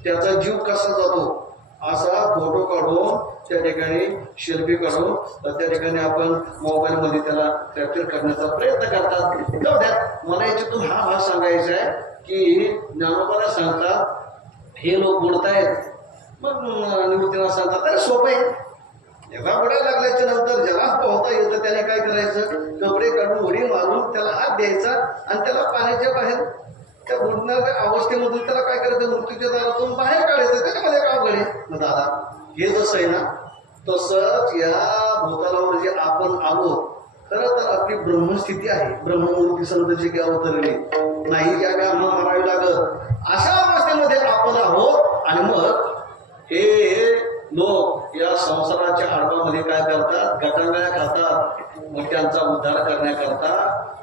त्याचा जीव कसा जातो असा फोटो काढून त्या ठिकाणी शिल्पी काढून त्या ठिकाणी आपण मोबाईलमध्ये त्याला कॅप्चर करण्याचा प्रयत्न करतात. जाऊ द्या, मला याच्यातून हा भाग सांगायचा आहे की ज्ञानोबाला सांगतात हे लोक बुडतायत, मग निवृत्तीला सांगतात अरे सोपं आहे. जेव्हा बुडायला लागल्याच्या नंतर ज्याला पोहता येतं त्याने काय करायचं, कपडे काढून उडी मारून त्याला हात द्यायचा आणि त्याला पाण्याच्या बाहेर त्या बुडणाऱ्या अवस्थेमधून त्याला काय करायचं, मृत्यूच्या दारातून बाहेर काढायचं. त्याच्यामध्ये काय अवघड आहे. मग दादा हे जसं आहे ना, तसंच या भूतालावर जे आपण आलो, खरं तर आपली ब्रह्मस्थिती आहे. ब्रह्ममूर्ती संतची की अवतरली नाही, ज्या कामा मारावी लागत अशा अवस्थेमध्ये आपण आहोत. आणि मग हे लोक या संसाराच्या आडवामध्ये काय करतात, गटांगळ्या खातात. मग त्यांचा उद्धार करण्याकरता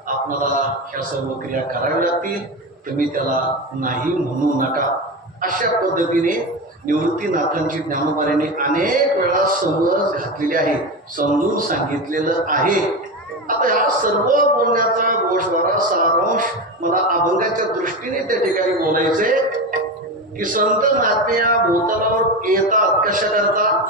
आपल्याला ह्या सर्व क्रिया कराव्या लागतील. तुम्ही त्याला नाही म्हणू नका. अशा पद्धतीने निवृत्तीनाथांची ज्ञानोबाने अनेक वेळा समज घातलेली आहे, समजून सांगितलेलं आहे. आता या सर्व बोलण्याचा गोषवारा सारांश मला अभंगाच्या दृष्टीने त्या ठिकाणी बोलायचे की संत महात्मे या भूतलावर येतात कशा करता,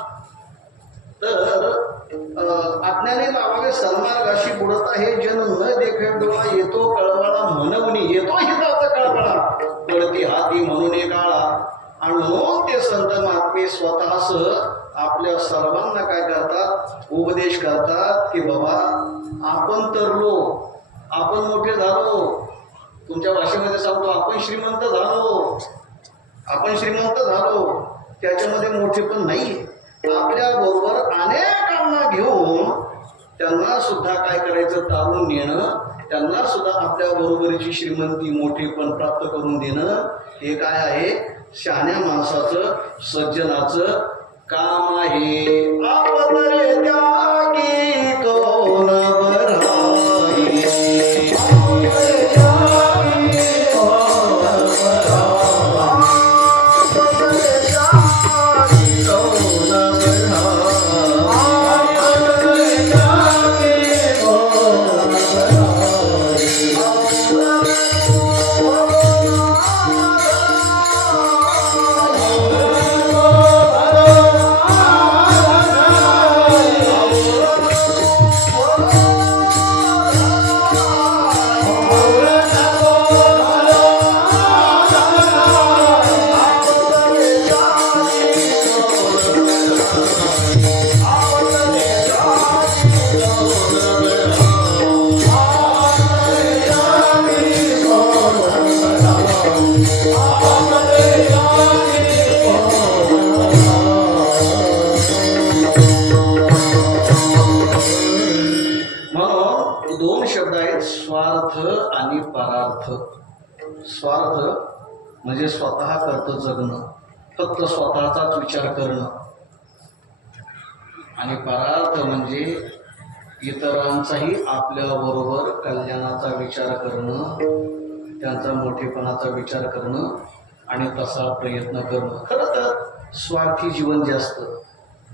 तर अज्ञानी लावावे सन्मार्गाशी बुडत आहे जन न देखे डोळा येतो कळवळा म्हणून येतो हिताचा कळवळा कळती हाती म्हणून काळा. आणि म्हणून ते संत महात्मे स्वतःच आपल्या सर्वांना काय करतात, उपदेश करतात की बाबा आपण तरलो, आपण मोठे झालो, तुमच्या भाषेमध्ये सांगतो आपण श्रीमंत झालो, आपण श्रीमंत झालो, त्याच्यामध्ये मोठे पण नाही. आपल्या बरोबर अनेकांना घेऊन त्यांना सुद्धा काय करायचं, तारून नेणं, त्यांना सुद्धा आपल्या बरोबरीची श्रीमंती मोठी पण प्राप्त करून देणं, हे काय आहे, शहाण्या माणसाचं सज्जनाचं काम आहे. आपदरे त्यागी कोण बराई, स्वार्थ म्हणजे स्वतः करतं जगणं, फक्त स्वतःचाच विचार करणं, आणि परार्थ म्हणजे इतरांचाही आपल्या बरोबर कल्याणाचा विचार करणं, त्यांचा मोठेपणाचा विचार करणं आणि तसा प्रयत्न करणं. खरं तर स्वार्थी जीवन जे असतं,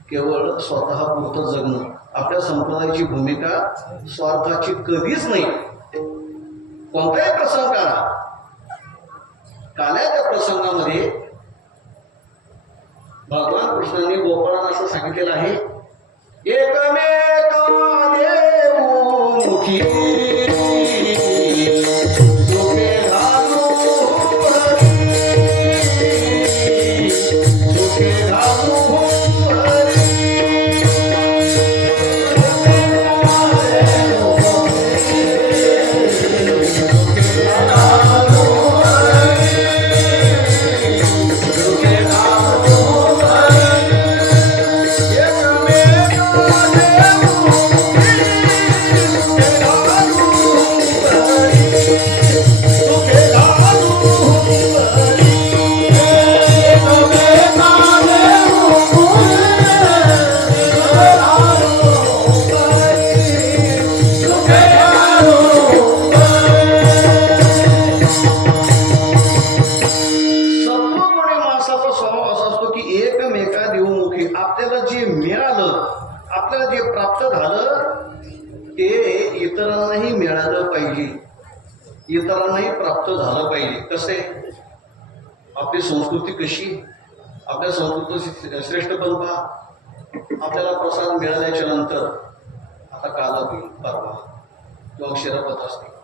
केवळ स्वतः पुरतं जगणं, आपल्या संप्रदायाची भूमिका स्वार्थाची कधीच नाही. कोणताही प्रसंग काढा, काल्या प्रसंगामध्ये भगवान कृष्णाने गोपाळांना असं सांगितलेलं आहे, एकमेका देऊ मुखी इतरांनाही प्राप्त झालं पाहिजे. कसे, आपली संस्कृती कशी, आपल्या संस्कृती श्रेष्ठ बनवा. आपल्याला प्रसाद मिळाल्याच्या नंतर आता काला होईल परवा किंवा शिरपत असते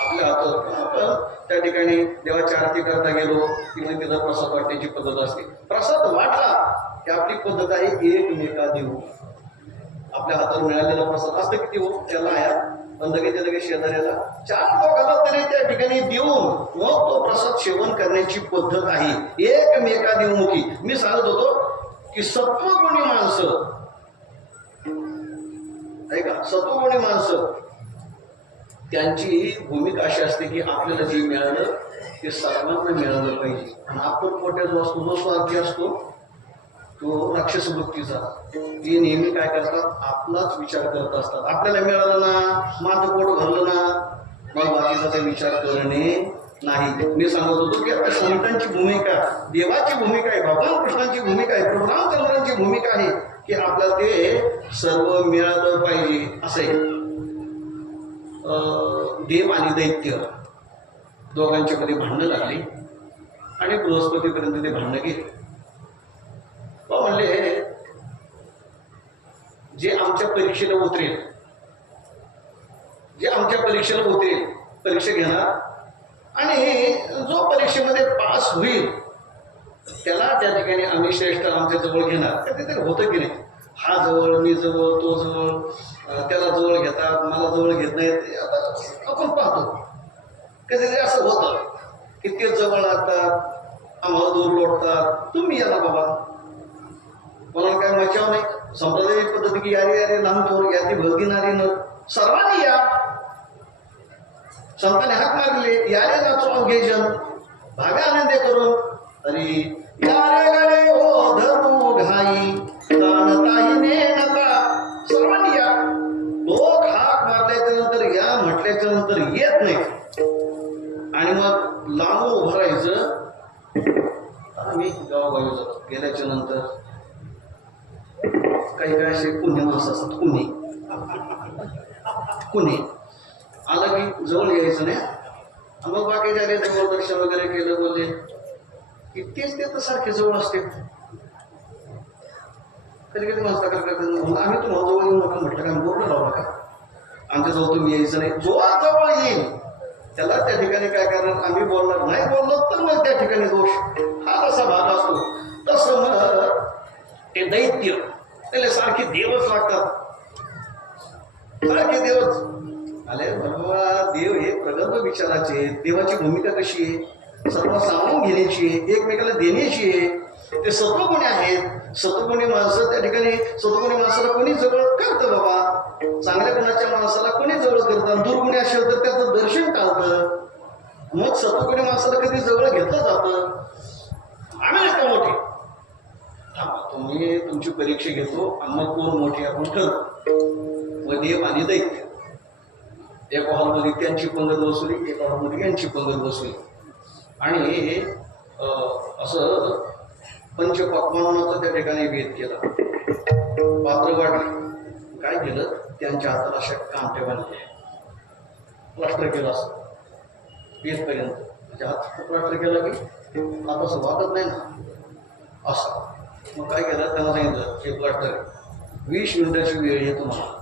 आपल्या हातात, आपण त्या ठिकाणी देवाची आरती करता गेलो की मग तिला प्रसाद वाटण्याची पद्धत असते. प्रसाद वाटला की आपली पद्धत आहे एकमेका देऊ. आपल्या हातात मिळालेला प्रसाद असतं किती हो, त्याला आया लगेच शेजाऱ्याला चार लोकांना तरी त्या ठिकाणी देऊन मग तो प्रसाद सेवन करण्याची पद्धत आहे, एकमेका देवमुखी. मी सांगत होतो की सत्वगुणी माणसं, ऐका, सत्वगुणी माणसं त्यांची भूमिका अशी असते की आपल्याला जे मिळालं ते सर्वांना मिळालं पाहिजे. आणि आपण पोट्यात जो असतो, जो स्वार्थी असतो, तो राक्षस वृत्तीचा, ते नेहमी काय करतात, आपलाच विचार करत असतात. आपल्याला मिळालं ना, माझं पोट भरलं ना, मग बाकीचा विचार करणे नाही. मी सांगत होतो की आता संतांची भूमिका, देवाची भूमिका आहे, भगवान कृष्णांची भूमिका आहे, प्रभू रामचंद्रांची भूमिका आहे की आपल्याला ते सर्व मिळालं पाहिजे. असे देव आणि दैत्य दोघांच्या मध्ये भांडणं लागली आणि बृहस्पतीपर्यंत ते भांडणं गेले. म्हणले जे आमच्या परीक्षेला उतरेल, जे आमच्या परीक्षेला उतरेल, परीक्षा घेणार आणि जो परीक्षेमध्ये पास होईल त्याला त्या ठिकाणी आम्ही श्रेष्ठ आमच्या जवळ घेणार. तिथे होतं की नाही, हा जवळ, मी जवळ, तो जवळ, त्याला जवळ घेतात, मला जवळ घेत नाहीत. आता आपण पाहतो कधी असं होतं की ते जवळ लागतात, आम्हाला दूर लोटतात. तुम्ही या ना बाबा, मला काय मचाव नाही. संप्रदायिक पद्धती की यारे यारे लहान थोर यादी भलती नारी न सर्वांनी या. संतांनी हाक मारले, यारे नाचो अवघे जन, भागा आनंदे करून. तरी यारे गडे हो धरू घाई, ताणताही ने नका, सर्वांनी या. लोक हाक मारल्याच्या नंतर, या म्हटल्याच्या नंतर येत नाही आणि मग लांबून उभं राहायचं. आम्ही गावोगावी जातो. गेल्याच्या नंतर काही काय असे पुण्य माणसं असतात, कुणी आलं की जवळ यायचं नाही. मग बाकी झाले जवळ दर्शन वगैरे केलं, बोलले की तेच ते तर सारखे जवळ असते. कधी कधी माणसं करतात, आम्ही तुम्हाला जवळ येऊ नका म्हटलं, काय बोलणं लावू नका, आमच्या जवळ तुम्ही यायचं नाही. जो जवळ येईल त्याला त्या ठिकाणी काय करणार, आम्ही बोलणार नाही, बोललो तर मग त्या ठिकाणी दोष. हा असा भाग असतो. तसं मग ते दैत्य त्याला सारखे देवच लागतात, सारखे देवच. अरे बाबा, देव हे प्रगल्भ विचाराचे. देवाची भूमिका कशी आहे, सर्व सामावून घेण्याची आहे, एकमेकाला देण्याची आहे. ते सत्वगुणी आहेत. सत्वगुणी माणसं त्या ठिकाणी, सत्वगुणी माणसाला कोणी जवळ करतं बाबा, चांगल्या गुणाच्या माणसाला कोणी जवळ करतं. दुर्गुणी असेल तर त्याचं दर्शन टाळतं. मग सत्वगुणी माणसाला कधी जवळ घेतलं जातं. आम्ही का मोठे, तुम्ही तुमची परीक्षा घेतो आणि मग कोण मोठी आपण ठरतो. व देव आणि दैत्य, एका हॉलमध्ये त्यांची पंगत बसवली, एका हॉलमध्ये यांची पंगत बसवली आणि असं पंचपक्वान्नाचा त्या ठिकाणी भेद केला. पात्र वाटली. काय केलं, त्यांच्या हाताला अशा कामटे बांधले, प्लास्टर केलं असं पेजपर्यंत. म्हणजे हात प्लास्टर केला की आता असं वाटत नाही ना असं. मग काय केलं, त्यांना सांगितलं हे प्लास्टर 20 मिनिटाची वेळ आहे तुम्हाला.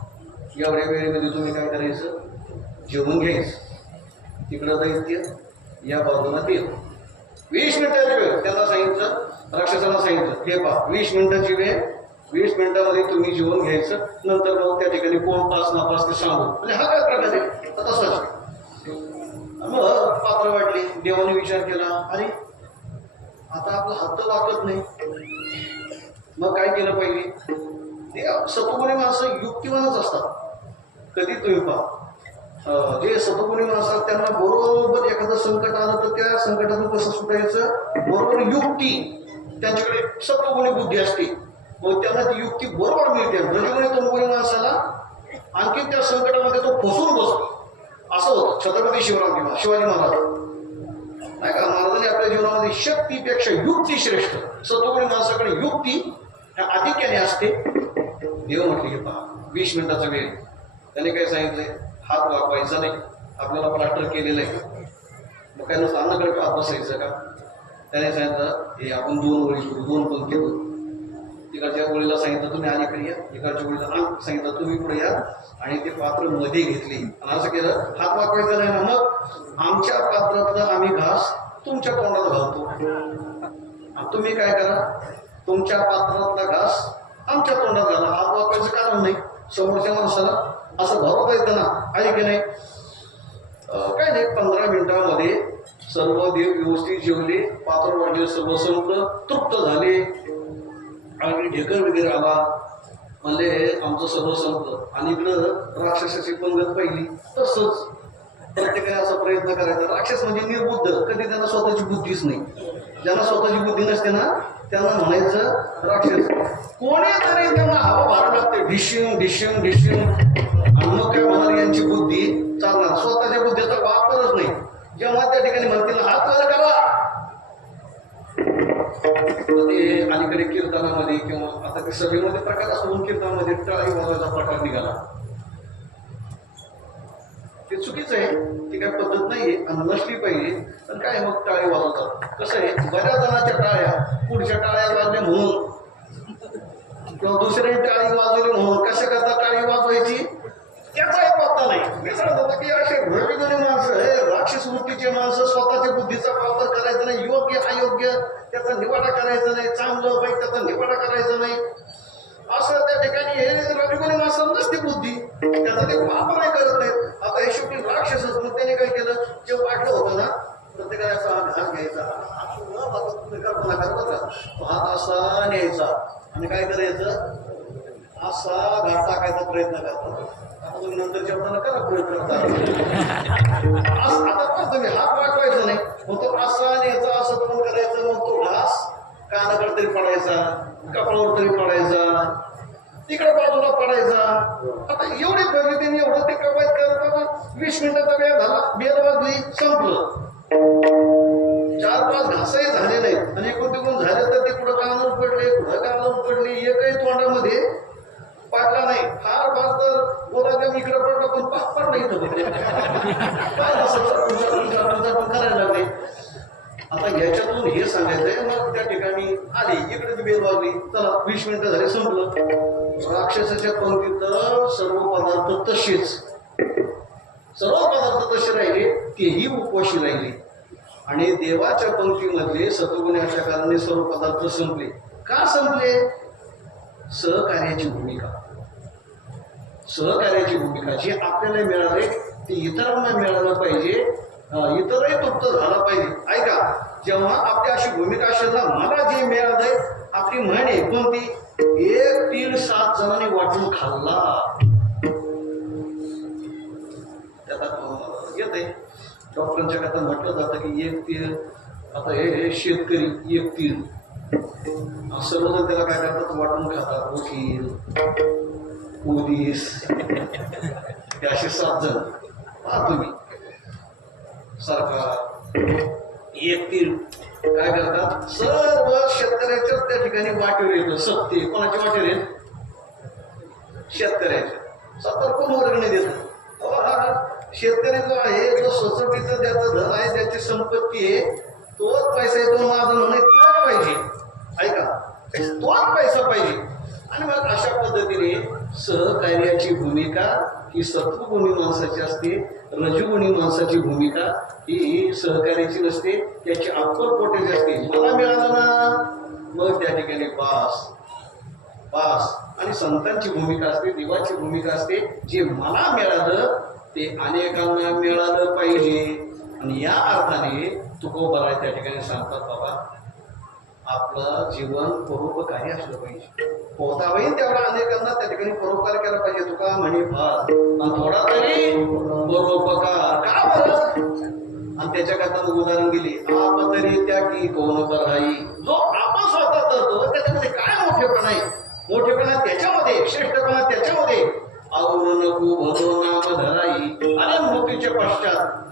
एवढ्या वेळेमध्ये तुम्ही काय करायचं, जेवून घ्यायचं. तिकडं दैत्य, या बाजूला देव. 20 मिनिटाची वेळ त्यांना सांगितलं, राक्षसांना सांगितलं हे पहा 20 मिनिटाची वेळ, 20 मिनिटामध्ये तुम्ही जेवून घ्यायचं. नंतर मग त्या ठिकाणी कोण पास नापास ते सांगू. म्हणजे हा काय प्रकार आहे, तसाच. मग पात्र वाटली. देवाने विचार केला, अरे आता आपला हात तर वाकत नाही. मग काय केलं पाहिजे, ते सत्वगुणी माणसं युक्तिवानच असतात. कधी तुम्ही पहा, जे सत्वगुणी माणसं त्यांना बरोबर एखादं संकट आलं तर त्या संकटातून कसं सुटायचं, बरोबर युक्ती, त्यांच्याकडे सत्वगुणी बुद्धी असते. मग त्यांना ती युक्ती बरोबर मिळते. रजगुणी तमगुणी माणसाला आणखी त्या संकटामध्ये तो फसून बसतो. असं होतं छत्रपती शिवाजी महाराज नाही का, महाराजांनी आपल्या जीवनामध्ये शक्तीपेक्षा युक्ती श्रेष्ठ. सत्वगुणी माणसाकडे युक्ती ह्या आधिक्याने असते. देव म्हटले की पहा 20 मिनिटाचा वेळ. त्याने काय सांगितलंय, हात वाकवायचा नाही. आपल्याला प्लास्टर केलेलं आहे, मग काय नुसतं अन्नाकडे हात बसायचं का. त्याने सांगितलं हे आपण 2 ओळी करू, 2 पंक्ती करू. तिकडच्या ओळीला सांगितलं तुम्ही अलीकडे या, इकडच्या ओळीला सांगितलं तुम्ही पुढे या, आणि ते पात्र मध्ये घेतली आणि असं केलं. हात वाकवायचा नाही ना. मग आमच्या पात्रातलं आम्ही घास तुमच्या तोंडात घालतो, तुम्ही काय करा, तुमच्या पात्रातला घास आमच्या तोंडात घाला. हात वाकवायचं कारण नाही. समोरच्या माणसाला असं भरवता येतं ना, आहे की नाही. काय नाही, 15 मिनिटामध्ये सर्व देव व्यवस्थित जेवले, पात्र वाढले, सर्व संपलं, तृप्त झाले आणि ढेकर वगैरे आला. म्हणजे आमचं सर्व संपलं. आणि इकडं राक्षसाची पंगत पाहिली. तसंच प्रत्येकाने असा प्रयत्न करायचा. राक्षस म्हणजे निर्बुद्ध, कधी त्यांना स्वतःची बुद्धीच नाही. ज्यांना स्वतःची बुद्धी नसते ना त्यांना म्हणायचं राक्षस. कोणीतरी त्यांना हवा भारावं लागते, ढिशिंग ढिशिंग ढिशिंग. आणि मग काय होणार, यांची बुद्धी चालणार. स्वतःच्या बुद्धीचा वापरच नाही. जेव्हा त्या ठिकाणी म्हणते कीर्तनामध्ये किंवा आता सभेमध्ये प्रकार असतो, कीर्तनामध्ये टाळी वाजवायचा प्रकार निघाला, ते चुकीचं आहे. ती काय पद्धत नाहीये आणि नसली पाहिजे. पण काय मग टाळी वाजवतात. कसं आहे, बऱ्याच जणांच्या टाळ्या पुढच्या टाळ्या वाजल्या म्हणून किंवा दुसऱ्याने टाळी वाजवली म्हणून कशा करता टाळी वाजवायची त्याचा एक पत्ता नाही. मी सांगत होता की असे भरविगणे माणसं, हे राक्षस वृत्तीचे माणसं, स्वतःच्या बुद्धीचा वापर करायचा नाही, योग्य अयोग्य त्याचा निवाडा करायचा नाही, चांगलं वाईट त्याचा निवाडा करायचा नाही, असं त्या ठिकाणी हे रविगुणी माणसं नसते बुद्धी, त्याचा ते वापर नाही करत नाहीत. आता हे शेवटी राक्षसच, मग त्याने काय केलं, जे वाटलं होतं ना प्रत्येकाने असा हात घ्यायचा, तुम्ही कल्पना करा बघा, तो हात असा न्यायचा आणि काय करायचं, असा घाट टाकायचा प्रयत्न करतात. आता तुम्ही नंतर जेवताना करा प्रयत्न करता, आता पण तुम्ही हात वाटवायचा नाही, मग तो असा न्यायचा, असं तुम्ही करायचं, मग तो घास कानाकडे तरी पडायचा, कपाळावर तरी पडायचा, तिकडे बाजूला पडायचा. आता एवढी पद्धतीने एवढं ते कवायत करताना 20 मिनिटाचा वेळ झाला, बेल वाजली, संपलं. 4-5 घासही झाले नाहीत आणि एकूण तिकून झाले तर ते कुठं कानावर पडले, कुठं कानावर पडले, एकही तोंडामध्ये पाडला नाही. फार तर बोलायचं इकडे पडला पण पडला इथं करायला लागले. आता याच्यातून हे सांगायचंय, मग त्या ठिकाणी आली, इकडे बेल वाजली, चला 20 मिनिटं झाली, संपलं. राक्षसाच्या पंक्तीत सर्व पदार्थ तसेच, सर्व पदार्थ तसे राहिले, तेही उपवाशी राहिले. आणि देवाच्या पंक्तीमधले सत्वगुणी अशा कारणाने सर्व पदार्थ संपले. का संपले? सहकार्याची भूमिका, सहकार्याची भूमिका जी आपल्याला मिळाले ती इतरांना मिळालं पाहिजे, इतरही तृप्त झाला पाहिजे. ऐका, जेव्हा आपली अशी भूमिका असेल ना, मला जे मिळालंय, आपली म्हण आहे कोणती, 1 तीळ 7 जणांनी वाटून खाल्ला, त्यात येत आहे. डॉक्टरांच्या करता म्हटलं जातं की 1 तीळ, आता हे शेतकरी 1 तीळ, सर्वजण त्याला काय करतात, वाटून खातात. वकील, पोलीस, हे असे 7 जण पहा तुम्ही, सरकार 1 तीळ काय करतात, सर्व शेतकऱ्याच्या त्या ठिकाणी वाटेवर येतं. सत्य कोणाच्या वाटेवर येत, शेतकऱ्याच्या. 70 कोण वर्गणी देतो, शेतकरी जो आहे, जो सोसायटीचं ज्याचं धन आहे, ज्याची संपत्ती आहे, तोच पैसा येतो. माझं म्हणणं तोच पाहिजे, ऐका, तोच पैसा पाहिजे. आणि मग अशा पद्धतीने सहकार्याची भूमिका ही सत्वगुणी माणसाची असते, रजगुणी माणसाची भूमिका ही सहकार्याची नसते, त्याची अक्कल पोटाची असते. मला मिळालं ना, मग त्या ठिकाणी पास पास. आणि संतांची भूमिका असते, देवाची भूमिका असते, जे मला मिळालं ते अनेकांना मिळालं पाहिजे. आणि या अर्थाने तुकोबाराय त्या ठिकाणी सांगतात, बाबा आपलं जीवन परोपकारी असलं पाहिजे, पोहता होईल तेवढा अनेकांना त्या ठिकाणी परोपकार केला पाहिजे. तुका म्हणे फार थोडा तरी परोपकार का बरं. आणि त्याच्याकरता उदाहरण दिली, आप तरी त्या की कोण कराई. जो आपण स्वतः करतो त्याच्यामध्ये काय मोठेपणा आहे, मोठेपणा त्याच्यामध्ये, श्रेष्ठपणा त्याच्यामध्ये. आवरू नको भरो नाम धराई. आणि मृत्यूच्या पश्चात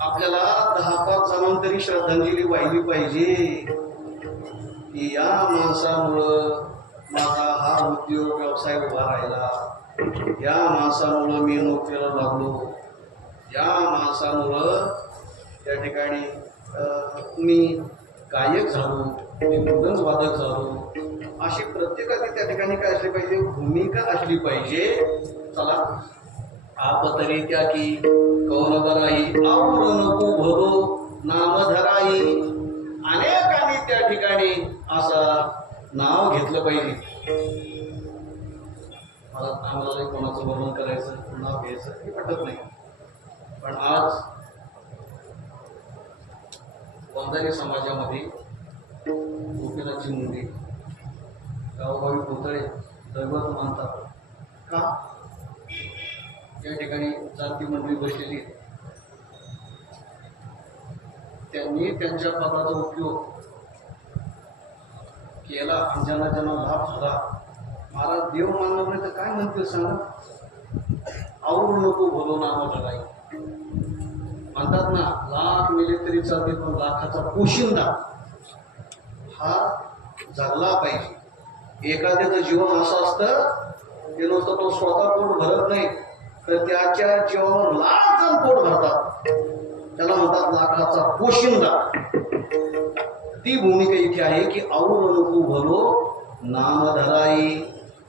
आपल्याला 10-5 जणांतरी श्रद्धांजली वाहिली पाहिजे की या माणसामुळं माझा हा उद्योग व्यवसाय उभा राहिला, या माणसामुळं मी नोकरीला लागलो, या माणसामुळं त्या ठिकाणी मी गायक झालो, मी मृदंग वादक झालो. अशी प्रत्येकाची त्या ठिकाणी काय असली पाहिजे, भूमिका असली पाहिजे. चला, आप तरी त्या की कौन बराई, आवरू नको भरो नाम धराई. अनेकांनी त्या ठिकाणी असा नाव घेतलं पाहिजे. मला आम्हाला कोणाचं वर्णन करायचं, नाव घ्यायचं हे पटत नाही. पण आज वंजारी समाजामध्ये गोपीनाथची मुंडी, गावोगावी पुतळे दैवत मानतात. का? या ठिकाणी जाती मंडळी बसलेली, त्यांनी त्यांच्या पदाचा उपयोग केला आणि ज्यांना ज्यांना लाभ झाला. मला देव मानणार नाही तर काय म्हणतील सांगा. आवरू नको भलो नाम धराई म्हणतात ना, लाख मिले तरी चालते, पण लाखाचा पोशिंदा हा जगला पाहिजे. एखाद्याचं जीवन असं असतं ते नुसतं तो स्वतः पोट भरत नाही तर त्याच्या जीवावर लाख जण पोट भरतात. त्याला म्हणतात लाखाचा पोशिंदा. ती भूमिका इथे आहे की और नको भलो नाम धराई.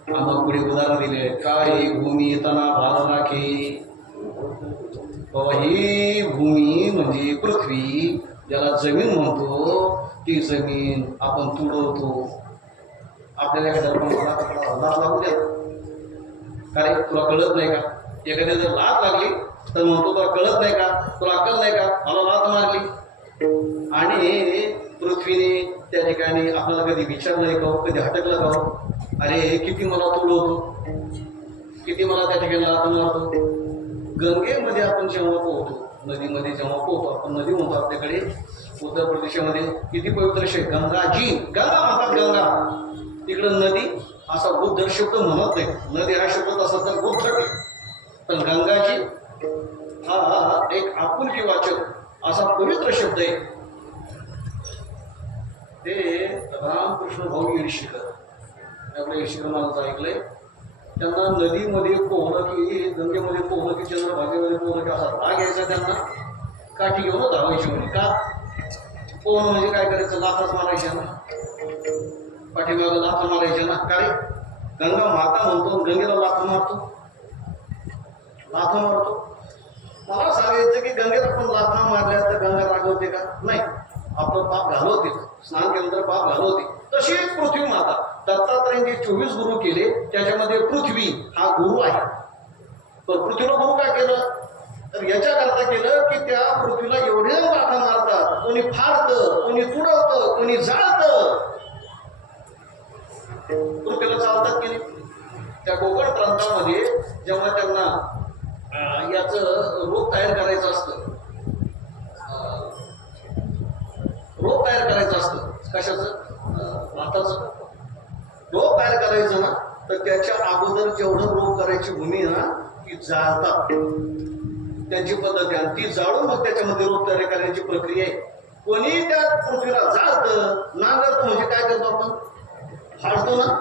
आम्हाला पुढे उदाहरण दिले काय भूमी तना भार राखे. बाबा ही भूमी म्हणजे पृथ्वी ज्याला जमीन म्हणतो ती जमीन आपण तुडवतो. आपल्याला एखाद्या लाच लागू द्या का रे तुला कळत नाही का. एखाद्या जर लाच लागली तर म्हणतो तुला कळत नाही का तुला अक्कल नाही का मला लाच मारली. आणि पृथ्वीने त्या ठिकाणी आपल्याला कधी विचारलंय का कधी हटकलं का अरे किती मला तुडवतो किती मला त्या ठिकाणी लाच मारतो. गंगेमध्ये आपण जेव्हा पोहतो नदीमध्ये जेव्हा पोहतो आपण नदी म्हणतो आपल्याकडे उत्तर प्रदेशामध्ये किती पवित्र शे गंगाजी गंगा म्हणतात गंगा. तिकडं नदी असा बुद्ध शब्द म्हणत नाही. नदी हा शब्द असा तर बुद्ध पण गंगाजी हा एक आपुलकी वाचक असा पवित्र शब्द आहे. ते रामकृष्ण भाऊ येडशीकर आपल्या येडशीकर मला ऐकलंय. त्यांना नदीमध्ये पोहणं की गंगेमध्ये पोहणं की चंद्रभागेमध्ये पोहणं की असा राग यायचा त्यांना. काठी घेऊन धावायची म्हणजे का पोहणं म्हणजे काय करायचं लाथाच मारायच्या ना पाठीमागं लाथा मारायच्या ना. काय गंगा माता म्हणतो गंगेला लाथा मारतो लाथा मारतो. मला सांगायचं की गंगेला पण लाथा मारल्या तर गंगा रागवते का नाही. आपलं पाप घालवते स्नान केल्यानंतर पाप घालवते. तशी पृथ्वी माता दत्तात्रयांनी 24 गुरु केले त्याच्यामध्ये पृथ्वी हा गुरु आहे. तर पृथ्वीला गुरु काय केलं तर याच्याकरता केलं की त्या पृथ्वीला एवढे लाथा मारतात. कोणी फाडतं कोणी तुडवतं कोणी जाळतं. पृथ्वीला चालतात की नाही. त्या कोकण प्रांतामध्ये जेव्हा त्यांना याचं रोप तयार करायचं असतं रोप तयार करायचं असतं कशाचं भाताचं रोप तयार करायचं ना तर त्याच्या अगोदर जेवढं रोप करायची भूमी ना ती जाळतात. त्यांची पद्धत आहे आणि ती जाळून मग त्याच्यामध्ये रोप तयार करण्याची प्रक्रिया आहे. कोणी त्या पृथ्वीला जाळतं नांगरतं म्हणजे काय करतो आपण फाडतो ना.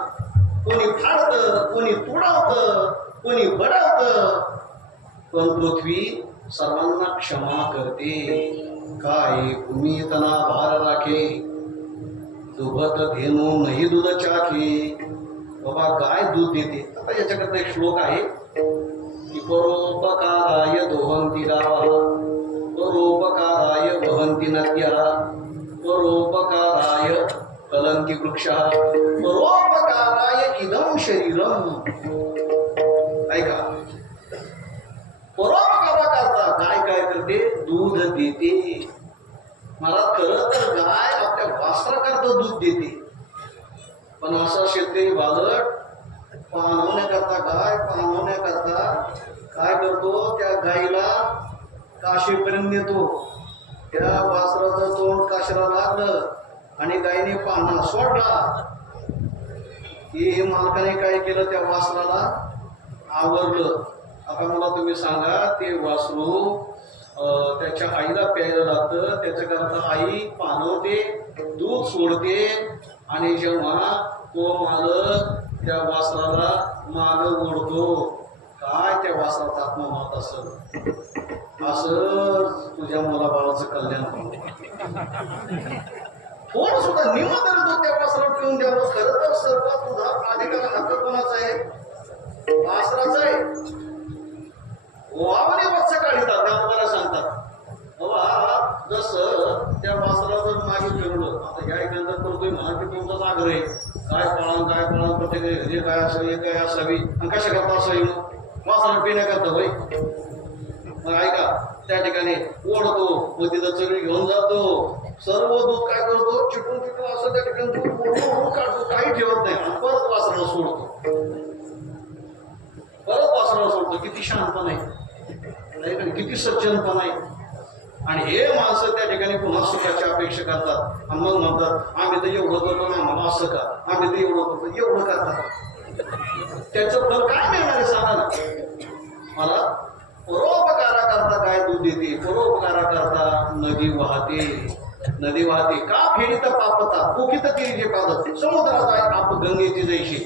कोणी फाडतं कोणी तुडवतं कोणी बडवतं. पण पृथ्वी सर्वांना क्षमा करते. काय भूमी तना भार राखे दुभत धेनू नाही दूध चाखे. बाबा गाय दूध देते. आता याच्याकरता एक श्लोक आहे की परोपकाराय दोहंती गावा परोपकाराय वहंती नद्या परोपकाराय कलंकी वृक्ष परोपकाराय इदं शरीरम. ऐका परोपकाराकरता गाय काय करते दूध देते. मला खरं तर गाय आपल्या वासराकरता दूध देते पण असा शेतकरी बालक पाहण्याकरता गाय पाहण्याकरता काय करतो त्या गाईला काशीपर्यंत नेतो. त्या वासराचं तोंड काशीला लागलं आणि गायीने पाहणा सोडला की मालकाने काय केलं त्या वासराला आवरलं. आता मला तुम्ही सांगा ते वासरू त्याच्या आईला प्यायला लागतं. त्याच्याकरता आई पाणवते दूध सोडते आणि जेव्हा तो मालक त्या वासराला माग ओढतो काय त्या वासराचा आत्मा मात असेल. असं तुझ्या मुलाबाळाचं कल्याण थोडं सुद्धा नियम तरी तो त्या वासराला ठेवून द्यावं. खरं तर सर्व तुझा अधिकार हक्क कोणाचा आहे वासराचा आहे. वावरे वत्स काढतात त्या सांगतात बाबा जसं त्या वासराला जर मागे फिरवलं आता या एखादा करतोय म्हणा की तुमचाच आग्रह आहे काय पळा प्रत्येक हे काय असावी हे काय असावी आणि कशा करता असावी मग वासरा पिण्याकरता होय. मग ऐका त्या ठिकाणी ओढतो मग तिथं चरी घेऊन जातो सर्व दूध काय करतो चिटून असं त्या ठिकाणी दूध ओढून काढतो काही ठेवत नाही आणि परत वासराला सोडतो किती शांतपणा आहे किती सज्जनपणा आहे. आणि हे माणसं त्या ठिकाणी पुन्हा सुखाची अपेक्षा करतात आणि मग म्हणतात आम्ही तर एवढं करतो ना आम्हाला असं का आम्ही तर एवढं करतो एवढं करतात. त्याचं फल काय मिळणार आहे सांगा ना मला. परोपकारा करता काय दूध देते परोपकारा करता नदी वाहते. नदी वाहते का फेडीत पापता पोखित तिरीचे पाद समुद्राचा आप गंगेची जैशी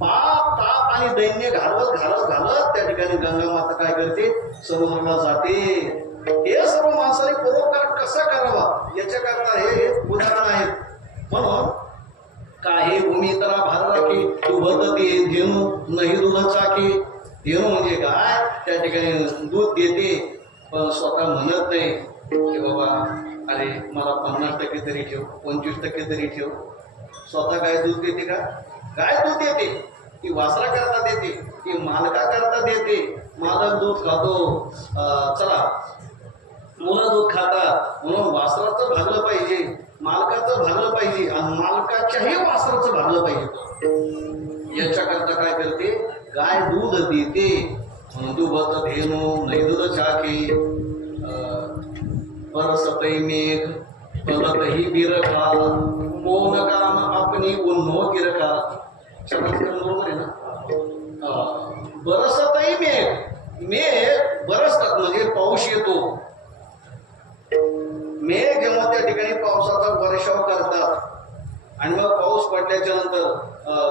पाप ताप आणि दैन्य घालवत घालत घालत त्या ठिकाणी गंगा माता काय करते समुद्राला जाते हे सर्व माणसाने परोपकार कसा करावा याच्या करता हे उदाहरण आहेत म्हणून काही भूमी तरा भार राखी तू बदते धेनू नाही दूध चाकी धेनू म्हणजे काय त्या ठिकाणी दूध देते पण स्वतः म्हणत नाही की बाबा अरे मला 50% तरी ठेव 25% तरी ठेव स्वतः गाय दूध देते का गाय दूध देते ती वासरा करता देते ती मालका करता देते मालक दूध खातो चला मुलं दूध खातात म्हणून वासराचं भागलं पाहिजे मालकाचं भागलं पाहिजे आणि मालकाच्याही वासराचं भागलं पाहिजे याच्याकरता काय करते गाय दूध देते म्हणून दुभत धेनू नाही दूध चाकी परसतई मेघ फलतही बिरखा कोण काम आपणी उन्नो गिरखा चमत्कार बरोबर आहे ना बरसतही मेघ मेघ बरसतात म्हणजे पाऊस येतो मेघ जेव्हा त्या ठिकाणी पावसाचा वर्षाव करतात आणि मग पाऊस पडल्याच्या नंतर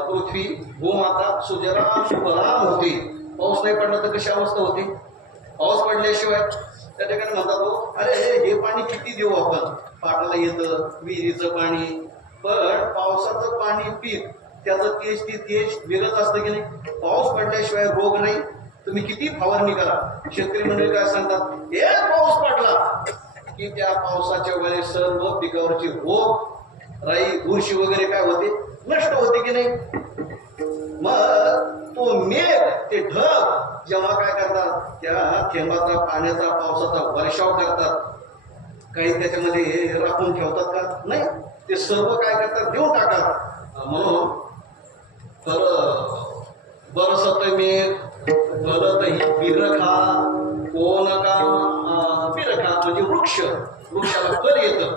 पृथ्वी भूमाता सुजलाम सुफलाम होते पाऊस नाही पडला तर कशी अवस्था होती पाऊस पडल्याशिवाय त्या ठिकाणी म्हणतात तो अरे हे पाणी किती देऊ आपण पाटाला येतं विहिरीचं पाणी पण पावसाचं पाणी पीक त्याचं तेज ती तेज वेगळंच असतं की नाही पाऊस पडल्याशिवाय रोग नाही तुम्ही किती फवारणी करा शेतकरी मंडळी काय सांगतात एक पाऊस पडला की त्या पावसाच्या वेळेस सर्व पिकावरची रोग राई बुरशी वगैरे काय होते नष्ट होते की नाही मग तो मेघ ते ढग जेव्हा काय करतात त्या थेंबाचा पाण्याचा पावसाचा वर्षाव करतात काही त्याच्यामध्ये राखून ठेवतात का नाही ते सर्व काय करतात देऊन टाकतात म्हणून तर बरसत मेघ फलतही बिरखा कोण का बिरखा म्हणजे वृक्षाला फल येतं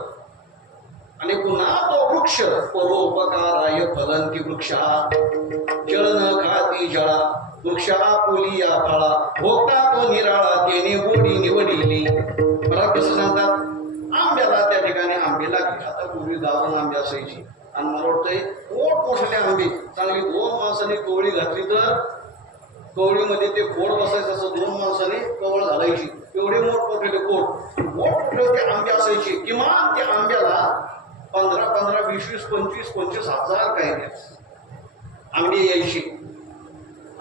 आणि पुन्हा तो वृक्ष परोपकाराय फलंती वृक्षा जळ न खाती जळा वृक्षा पोली या फळा भोगता तो निराळा तेने गोडी निवडिली मला कसं सांगतात आंब्याला त्या ठिकाणी आंबे लागले आता पूर्वी गावाला आंबे असायची आणि मला वाटतंय मोठमोठे आंबे चांगली 2 माणसांनी कवळी घातली तर कवळीमध्ये ते खोड बसायचं असं 2 माणसांनी कवळ घालायची एवढे मोठमोठे मोठमोठे ते आंबे असायचे किमान त्या आंब्याला 15, 20, 25 हजार काय आंबे यायचे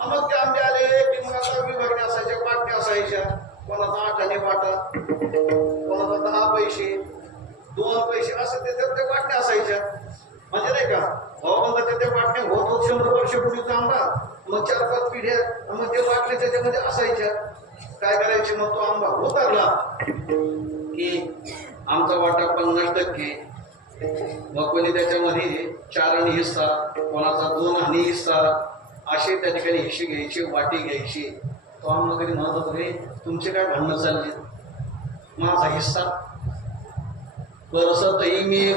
मग ते आंबे आले की मग आता विभागणी असायच्या वाटण्या असायच्या कोणाचा 8 आणे वाटा कोणाचा 10 पैसे 2 पैसे असं त्या वाटण्या असायच्या म्हणजे नाही का भावबंदाच्या त्या वाटण्या होत 100 वर्षापूर्वीचा आंबा मग 4-5 पिढ्या मग ते वाटले त्याच्यामध्ये असायच्या काय करायचे मग तो आंबा उतरला की आमचा वाटा 50% मग कोणी त्याच्यामध्ये 4 आणे हिस्सा कोणाचा 2 आणे हिस्सा असे त्या ठिकाणी हिस्से घ्यायचे वाटी घ्यायची तो आम्हाला कधी म्हणत होतो रे तुमचे काय भांडणं चालले माझा हिस्सा बरसतही मेघ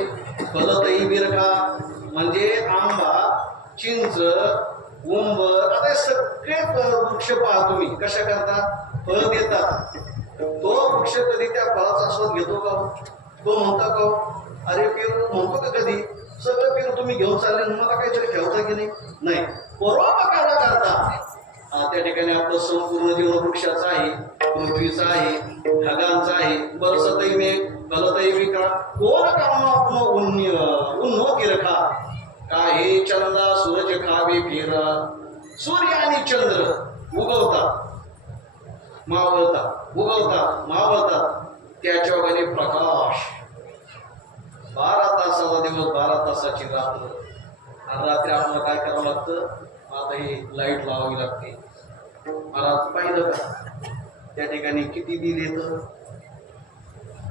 फलतही बिरखा म्हणजे आंबा चिंच उंबर आता सगळे वृक्ष पहा तुम्ही कशा करता फळ देतात तो वृक्ष कधी त्या फळाचा आस्वाद घेतो का तो म्हणता का अरे पेरू म्हणतो का कधी सगळं पेरू तुम्ही घेऊन चालले मला काहीतरी ठेवता की नाही परोपकार करता त्या ठिकाणी आपलं संपूर्ण जीवन वृक्षाचं आहे पृथ्वीचं आहे ढगांचं आहे बरसतही मेघ फलतही विकरा कोण काम आपण उन्नो किरखा काही चंदा सूरज खावे फिरा सूर्य आणि चंद्र उगवतात मावळतात त्याच्या वगैरे प्रकाश 12 तासाचा दिवस 12 तासाची रात्र आणि रात्री आपल्याला काय करावं लागतं आता ही लाईट लावावी लागते मला पाहिलं का त्या ठिकाणी किती बिल येतं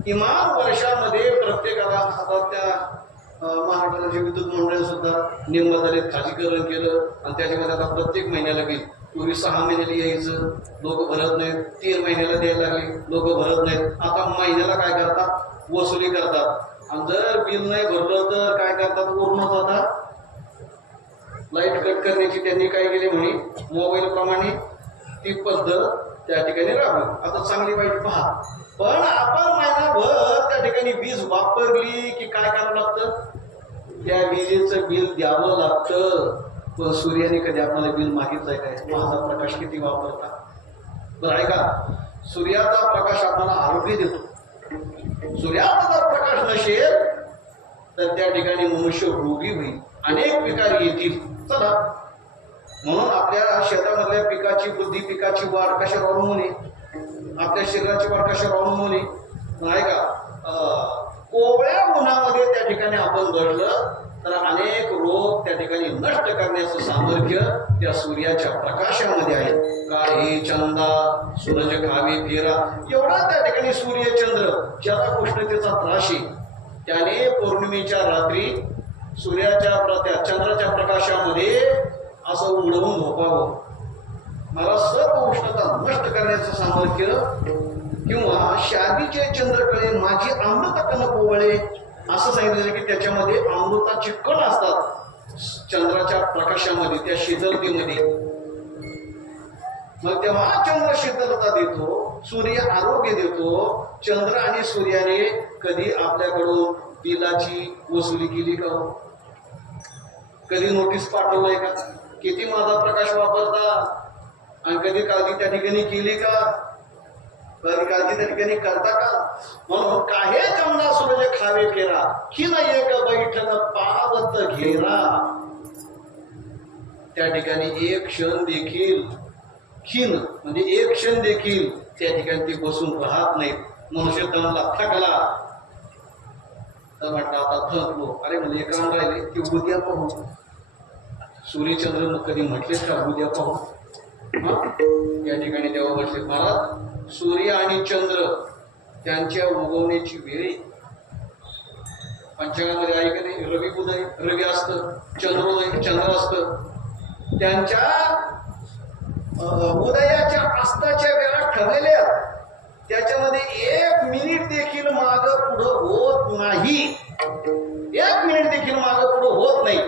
किमान वर्षामध्ये प्रत्येकाला आता त्या महाराष्ट्राचे विद्युत मंडळ सुद्धा नियमबद्दल खाजगीकरण केलं आणि त्याच्यामध्ये आता प्रत्येक महिन्याला बिल पूर्वी 6 महिन्याला यायचं लोक भरत नाहीत 3 महिन्याला द्यायला लागले लोक भरत नाहीत आता महिन्याला काय करतात वसुली करतात आणि जर बिल नाही भरलं तर काय करतात पूर्णच आता लाईट कट करण्याची त्यांनी काय केली म्हणे मोबाईल प्रमाणे ती पद्धत त्या ठिकाणी राबली आता चांगली वाईट पहा पण आपण महिनाभर त्या ठिकाणी वीज वापरली की काय करावं लागतं? त्या विजेचं बिल द्यावं लागतं. पण सूर्याने कधी आपल्याला बिल मागितलंय काय? माझा प्रकाश किती वापरता? बरं ऐका, सूर्याचा प्रकाश आपल्याला आरोग्य देतो. सूर्याचा जर प्रकाश नसेल तर त्या ठिकाणी मनुष्य रोगी होईल, अनेक विकार येतील. चला, म्हणून आपल्या शेतामधल्या पिकाची वृद्धी, पिकाची वाढ कशावर अवलंबून आहे? आपल्या शरीराची वाढ कशावर अवलंबून आहे? नाही का, कोवळ्या उन्हामध्ये त्या ठिकाणी आपण दडलं तर अनेक रोग त्या ठिकाणी नष्ट करण्याचं सामर्थ्य त्या सूर्याच्या प्रकाशामध्ये आहे. काहे चंदा सूरज खावे फेरा, एवढा त्या ठिकाणी सूर्यचंद्र ज्याला उष्णतेचा त्रास आहे, त्याने पौर्णिमेच्या रात्री सूर्याच्या चंद्राच्या प्रकाशामध्ये असं उडवून झोपावं. मला सर्व उष्णता नष्ट करण्याचं सामर्थ्य, किंवा शादीचे चंद्रकळे माझी अमृत कण पोवळे असं सांगितलं की त्याच्यामध्ये अमृताचे कण असतात चंद्राच्या प्रकाशामध्ये, त्या शीतलतेमध्ये. मग तेव्हा चंद्र शीतलता देतो, सूर्य आरोग्य देतो. चंद्र आणि सूर्याने कधी आपल्याकडून बिलाची वसुली केली का? कधी नोटीस पाठवलंय का? किती माझा प्रकाश वापरता? आणि कधी काळजी त्या ठिकाणी केली का? कधी काळजी त्या ठिकाणी करता का? म्हणून काहे चंदा सूरज खावे फेरा, खिन एक बैठन पावत घेरा. त्या ठिकाणी एक क्षण देखील, खिन म्हणजे एक क्षण देखील त्या ठिकाणी ते बसून राहत नाहीत. मनुष्य तणाला थकला तर म्हटलं आता थकलो, अरे म्हणजे एक काम राहिले की उद्या पाहू. सूर्यचंद्र मग कधी म्हटलेच का उद्या पाहू? या ठिकाणी तेव्हा म्हटले महाराज, सूर्य आणि चंद्र त्यांच्या उगवण्याची वेळ पंचांगामध्ये आहे की नाही? रवी उदय रवी असतं, चंद्रोदय चंद्र असतं. त्यांच्या उदयाच्या अस्ताच्या वेळा ठरलेल्या, त्याच्यामध्ये एक मिनिट देखील माग पुढं होत नाही. एक मिनिट देखील माग पुढं होत नाही.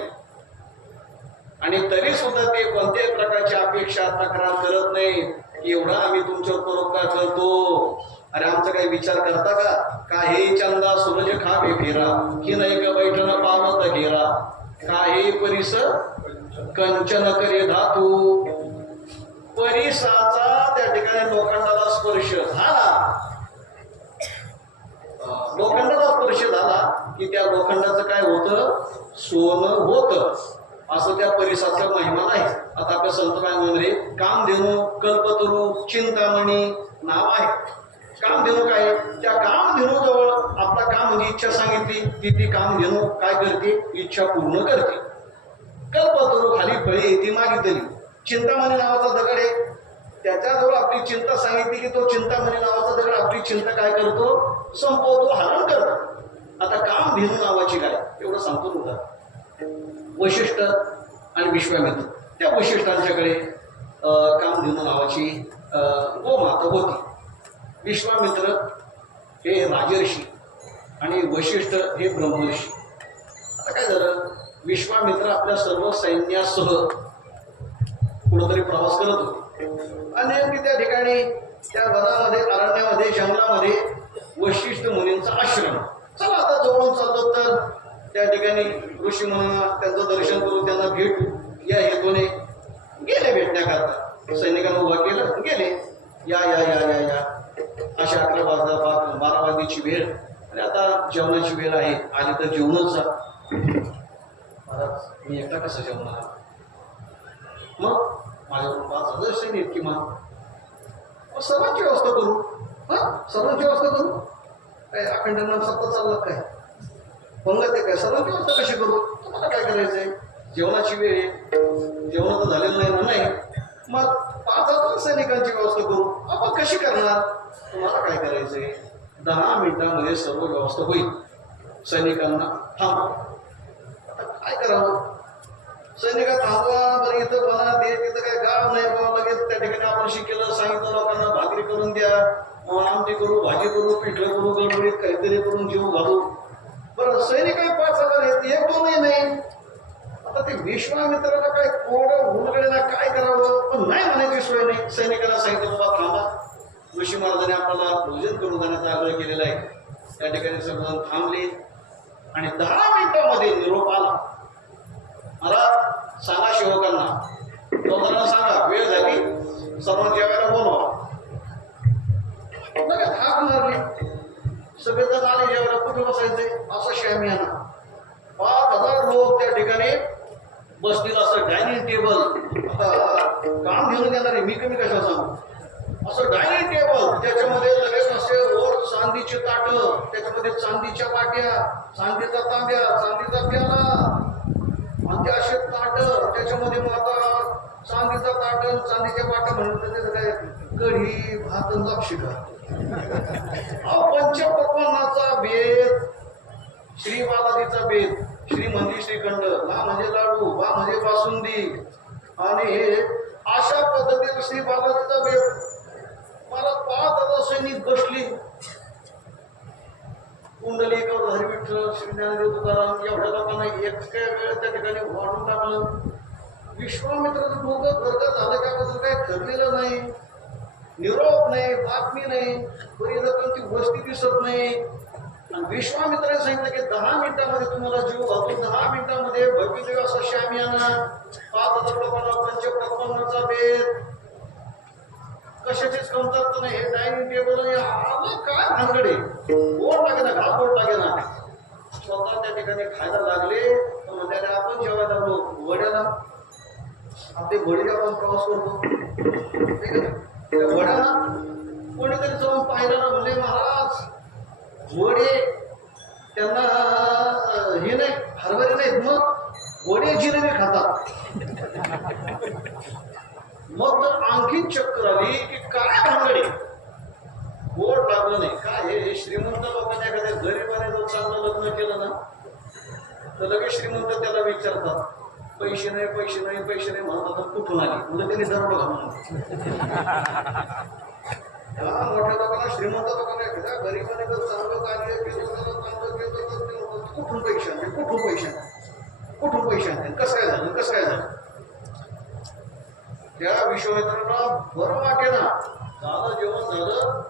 आणि तरी सुद्धा ते कोणत्याही प्रकारची अपेक्षा तक्रार करत नाही की एवढा आम्ही तुमच्यावर परोपकार करतो. अरे आमचा काही विचार करता का? काही चंदा सूरज खावे फेरा, की नाही का बैठण पावत घेरा. काही परिस कंचन करे धातू. परिसाचा त्या ठिकाणी लोखंडाला स्पर्श झाला, लोखंडाला स्पर्श झाला की त्या लोखंडाचं काय होतं? सोनं होतं. असं त्या परिसाचा महिमा नाही. आता आपल्या संत मध्ये कामधेनू, कल्पतरू, चिंतामणी नाव आहे. कामधेनू काय? त्या कामधेनू जवळ आपला काम म्हणजे इच्छा सांगितली की ती कामधेनू काय करते? इच्छा पूर्ण करते. कल्पतरू खाली फळे ती मागितली. चिंतामणी नावाचा दगड आहे, त्याच्याजवळ आपली चिंता सांगितली की तो चिंतामणी नावाचा दगड आपली चिंता काय करतो? संपवतो, हरण करतो. आता कामधेनू नावाची काय एवढं सांगतो तुला. वशिष्ठ आणि विश्वामित्र, त्या वशिष्ठांच्याकडे कामधेनू नावाची गोमाता होती. विश्वामित्र हे राजर्षी आणि वशिष्ठ हे ब्रह्मर्षी. आता काय झालं? विश्वामित्र आपल्या सर्व सैन्यासह कुठंतरी प्रवास करत होते आणि नेमकी त्या ठिकाणी त्या वनामध्ये, अरण्यामध्ये, जंगलामध्ये वशिष्ठ मुनींचा आश्रम. चला आता जवळून चाललो तर त्या ठिकाणी ऋषी मुनींना त्यांचं दर्शन करून त्यांना भेटू या हेतूने गेले भेटण्याकरता. सैनिकांना उभा केलं, गेले. या या या या या अशा 11 वाजता 12 वाजेची वेळ आणि आता जेवणाची वेळ आहे. आली तर जेवणच जा. महाराज मी एकटा कसं जेवणार? मग माझ्याकडून 5,000 सैनिक किमान, सर्वांची व्यवस्था करू. सर्वांची व्यवस्था करू. काय अखंड नाम सत्ता चाललं काय? पंगत आहे काय? सर्वांची व्यवस्था कशी करू? तुम्हाला काय करायचंय? जेवणाची वेळ आहे, जेवण तर झालेलं नाही ना? नाही. मग 5,000 सैनिकांची व्यवस्था करू. आपण कशी करणार? तुम्हाला काय करायचंय? 10 मिनिटांमध्ये सर्व व्यवस्था होईल. सैनिकांना थांबवा. आता काय करावं? सैनिक थांबवा. बरं इथं बना दे, तिथं काय गाव नाही बाबा. लगेच त्या ठिकाणी आपण शिकेलं, सांगितलं लोकांना भाकरी करून द्या, आमटी करू, भाजी करू, पिठलं करू, गडबडीत काहीतरी करून जेवू घालू. बरं सैनिक 5,000 आहेत, 1-2 नाही. आता ते विश्वामित्राला काय कोड उलगडेला काय करावं? पण नाही म्हणायची सोय नाही. सैनिकाला सांगितलं बाबा थांबा. तुळशी महाराजांनी आपल्याला भोजन करून जाण्याचा आग्रह केलेला आहे. त्या ठिकाणी सर्वजण थांबले आणि 10 मिनिटांमध्ये निरोप आला. मला सांगा सेवकांना, चौधरांना सांगा वेळ झाली, सर्वांना जेवायला बोलवा. लगेच हाक मारली, सगळेजण आले जेवायला. कुठे बसायचे? असं शामियाना. 5000 लोक त्या ठिकाणी बसतील, असं डायनिंग टेबल. काम घेऊन देणारे मी कमी कशा सांगू. असं डायनिंग टेबल, त्याच्यामध्ये लगेच असे वर चांदीचे ताट, त्याच्यामध्ये चांदीच्या वाट्या, चांदीचा तांब्या, चांदीचा प्याला, आणि ते असे ताट, त्याच्यामध्ये मग आता चांदीचा ताट, चांदीच्या वाट्या म्हणून त्याचं काय कढी, भात, लापशिका. पंचपक्वान्नाचा बेत, श्री बालाजीचा बेत, श्री म्हणजे श्रीखंड, ला म्हणजे लाडू, बा म्हणजे बासुंदी, आणि अशा पद्धतीने श्री बालाजीचा बेत. मला 5000 सैनिक बसली. कुंडलिक, हरिविठ्ठल, श्री ज्ञानदेव तुकाराम एवढ्या लोकांना एका वेळेस त्या ठिकाणी वाढून टाकलं. विश्वामित्राचं डोकं गरगत झालं, त्याबद्दल काही ठरलेलं नाही, निरोप नाही, बातमी नाही, बरी लोकांची वस्ती दिसत नाही. आणि विश्वामित्राने सांगितलं की 10 मिनिटांमध्ये तुम्हाला जीव घालून, 10 मिनिटांमध्ये भव्यदेव असा शामियाना, 5000 लोकांना पंचपक्वान्नाचा बेत, कशाचीच कमतरता नाही. हे डायनिंग टेबल काय भानगडे, गोड लागे ना, घालगोड लागे ना. स्वतः त्या ठिकाणी खायला लागले. तर त्याने आपण जेवायला लागलो वड्याला. आपले वडील आपण प्रवास करतो, ठीक आहे, त्या वड्याला कोणीतरी जाऊन पाहिलं ना, म्हणले महाराज वडे त्यांना हे नाही, हरभरे नाहीत, मग वडे जिलेबी खातात. मग तर आणखी चक्कर आली की काय भानगडे, गोड लागलं नाही. काय हे श्रीमंत लोकांना एखाद्या गरीबाने जर चांगलं लग्न केलं ना, तर लगेच श्रीमंत त्याला विचारतात, पैसे नाही, पैसे नाही, पैसे नाही म्हणतात, कुठून आली, म्हणजे त्यांनी दरोडा घालून. मोठ्या लोकांना, श्रीमंत लोकांना एखाद्या गरीबाने जर चांगलं कार्य केलं, चांगलं केलं, तर कुठून पैसे आणते, कुठून पैसे आणते, कुठून पैसे आणते, कसं काय झालं, कसं काय झालं. त्या विश्वामित्रांना बरं वाटे ना, झालं जेवण झालं.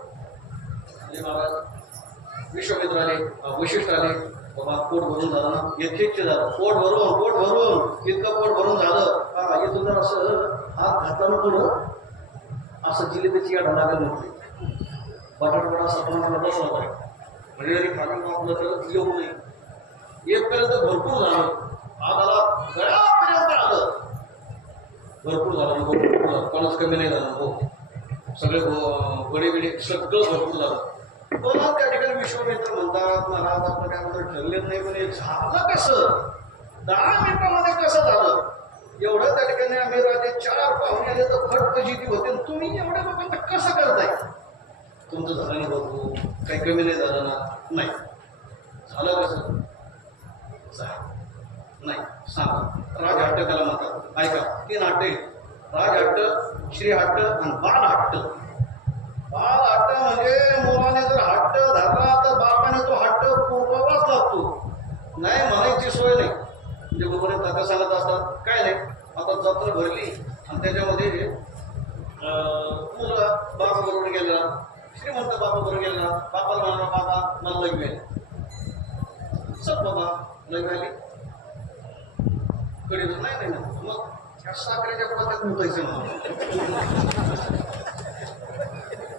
महाराज विश्वामित्र आले, वशिष्ठ आले, बाबा पोट भरून झालं ना, यथेच्छ झालं, पोट भरून इतकं पोट भरून झालं. इथून जर असं हात घातला पुढं असं जिलेबीची गाडा लागेल नव्हती. बटाटा असा टोमॅटोला बसला पाहिजे, म्हणजे जरी खाणं आपलं तर येऊ नये. येतपर्यंत भरपूर झालं, आगाला गळ्यापर्यंत आलं, भरपूर झालं, कोणाच कमी नाही झालं. हो, सगळे गडे बिडे सगळं भरपूर झालं. पण त्या ठिकाणी विश्वामित्र म्हणतात, महाराज आपलं काय म्हणतात ठरलेलं नाही, पण हे झालं कसं, 10 मिनिटांमध्ये कसं झालं. एवढं त्या ठिकाणी आम्ही राजे 4 पाहुणे आले तर फटफजिती होते, तुम्ही एवढ्या लोकांचं कसं करताय. तुमचं झालं नाही बघू, काही कमी नाही झालं ना, नाही झालं कसं, नाही सांगा. राजहट्ट त्याला म्हणतात. ऐका, 3 हट्ट, राजहट्ट, श्रीहट्ट आणि बालहट्ट. बालहट्ट म्हणजे मुलाने जर हट्ट धरला तर बापाने तो हट्ट पुरवावाच लागतो. नाही म्हणायची सोय नाही. म्हणजे गोपने कथा सांगत असतात, काय नाही, आता जत्रा भरली आणि त्याच्यामध्ये मुलगा बाप बरोबर गेला, श्रीमंत बापा बरोबर गेला, बापाला म्हणा बाबा मला लग्न आहे, चल बाबा लग्न आली कडे, नाही ना, मग साखरेच्या पदार्थ मुतायचं म्हणून.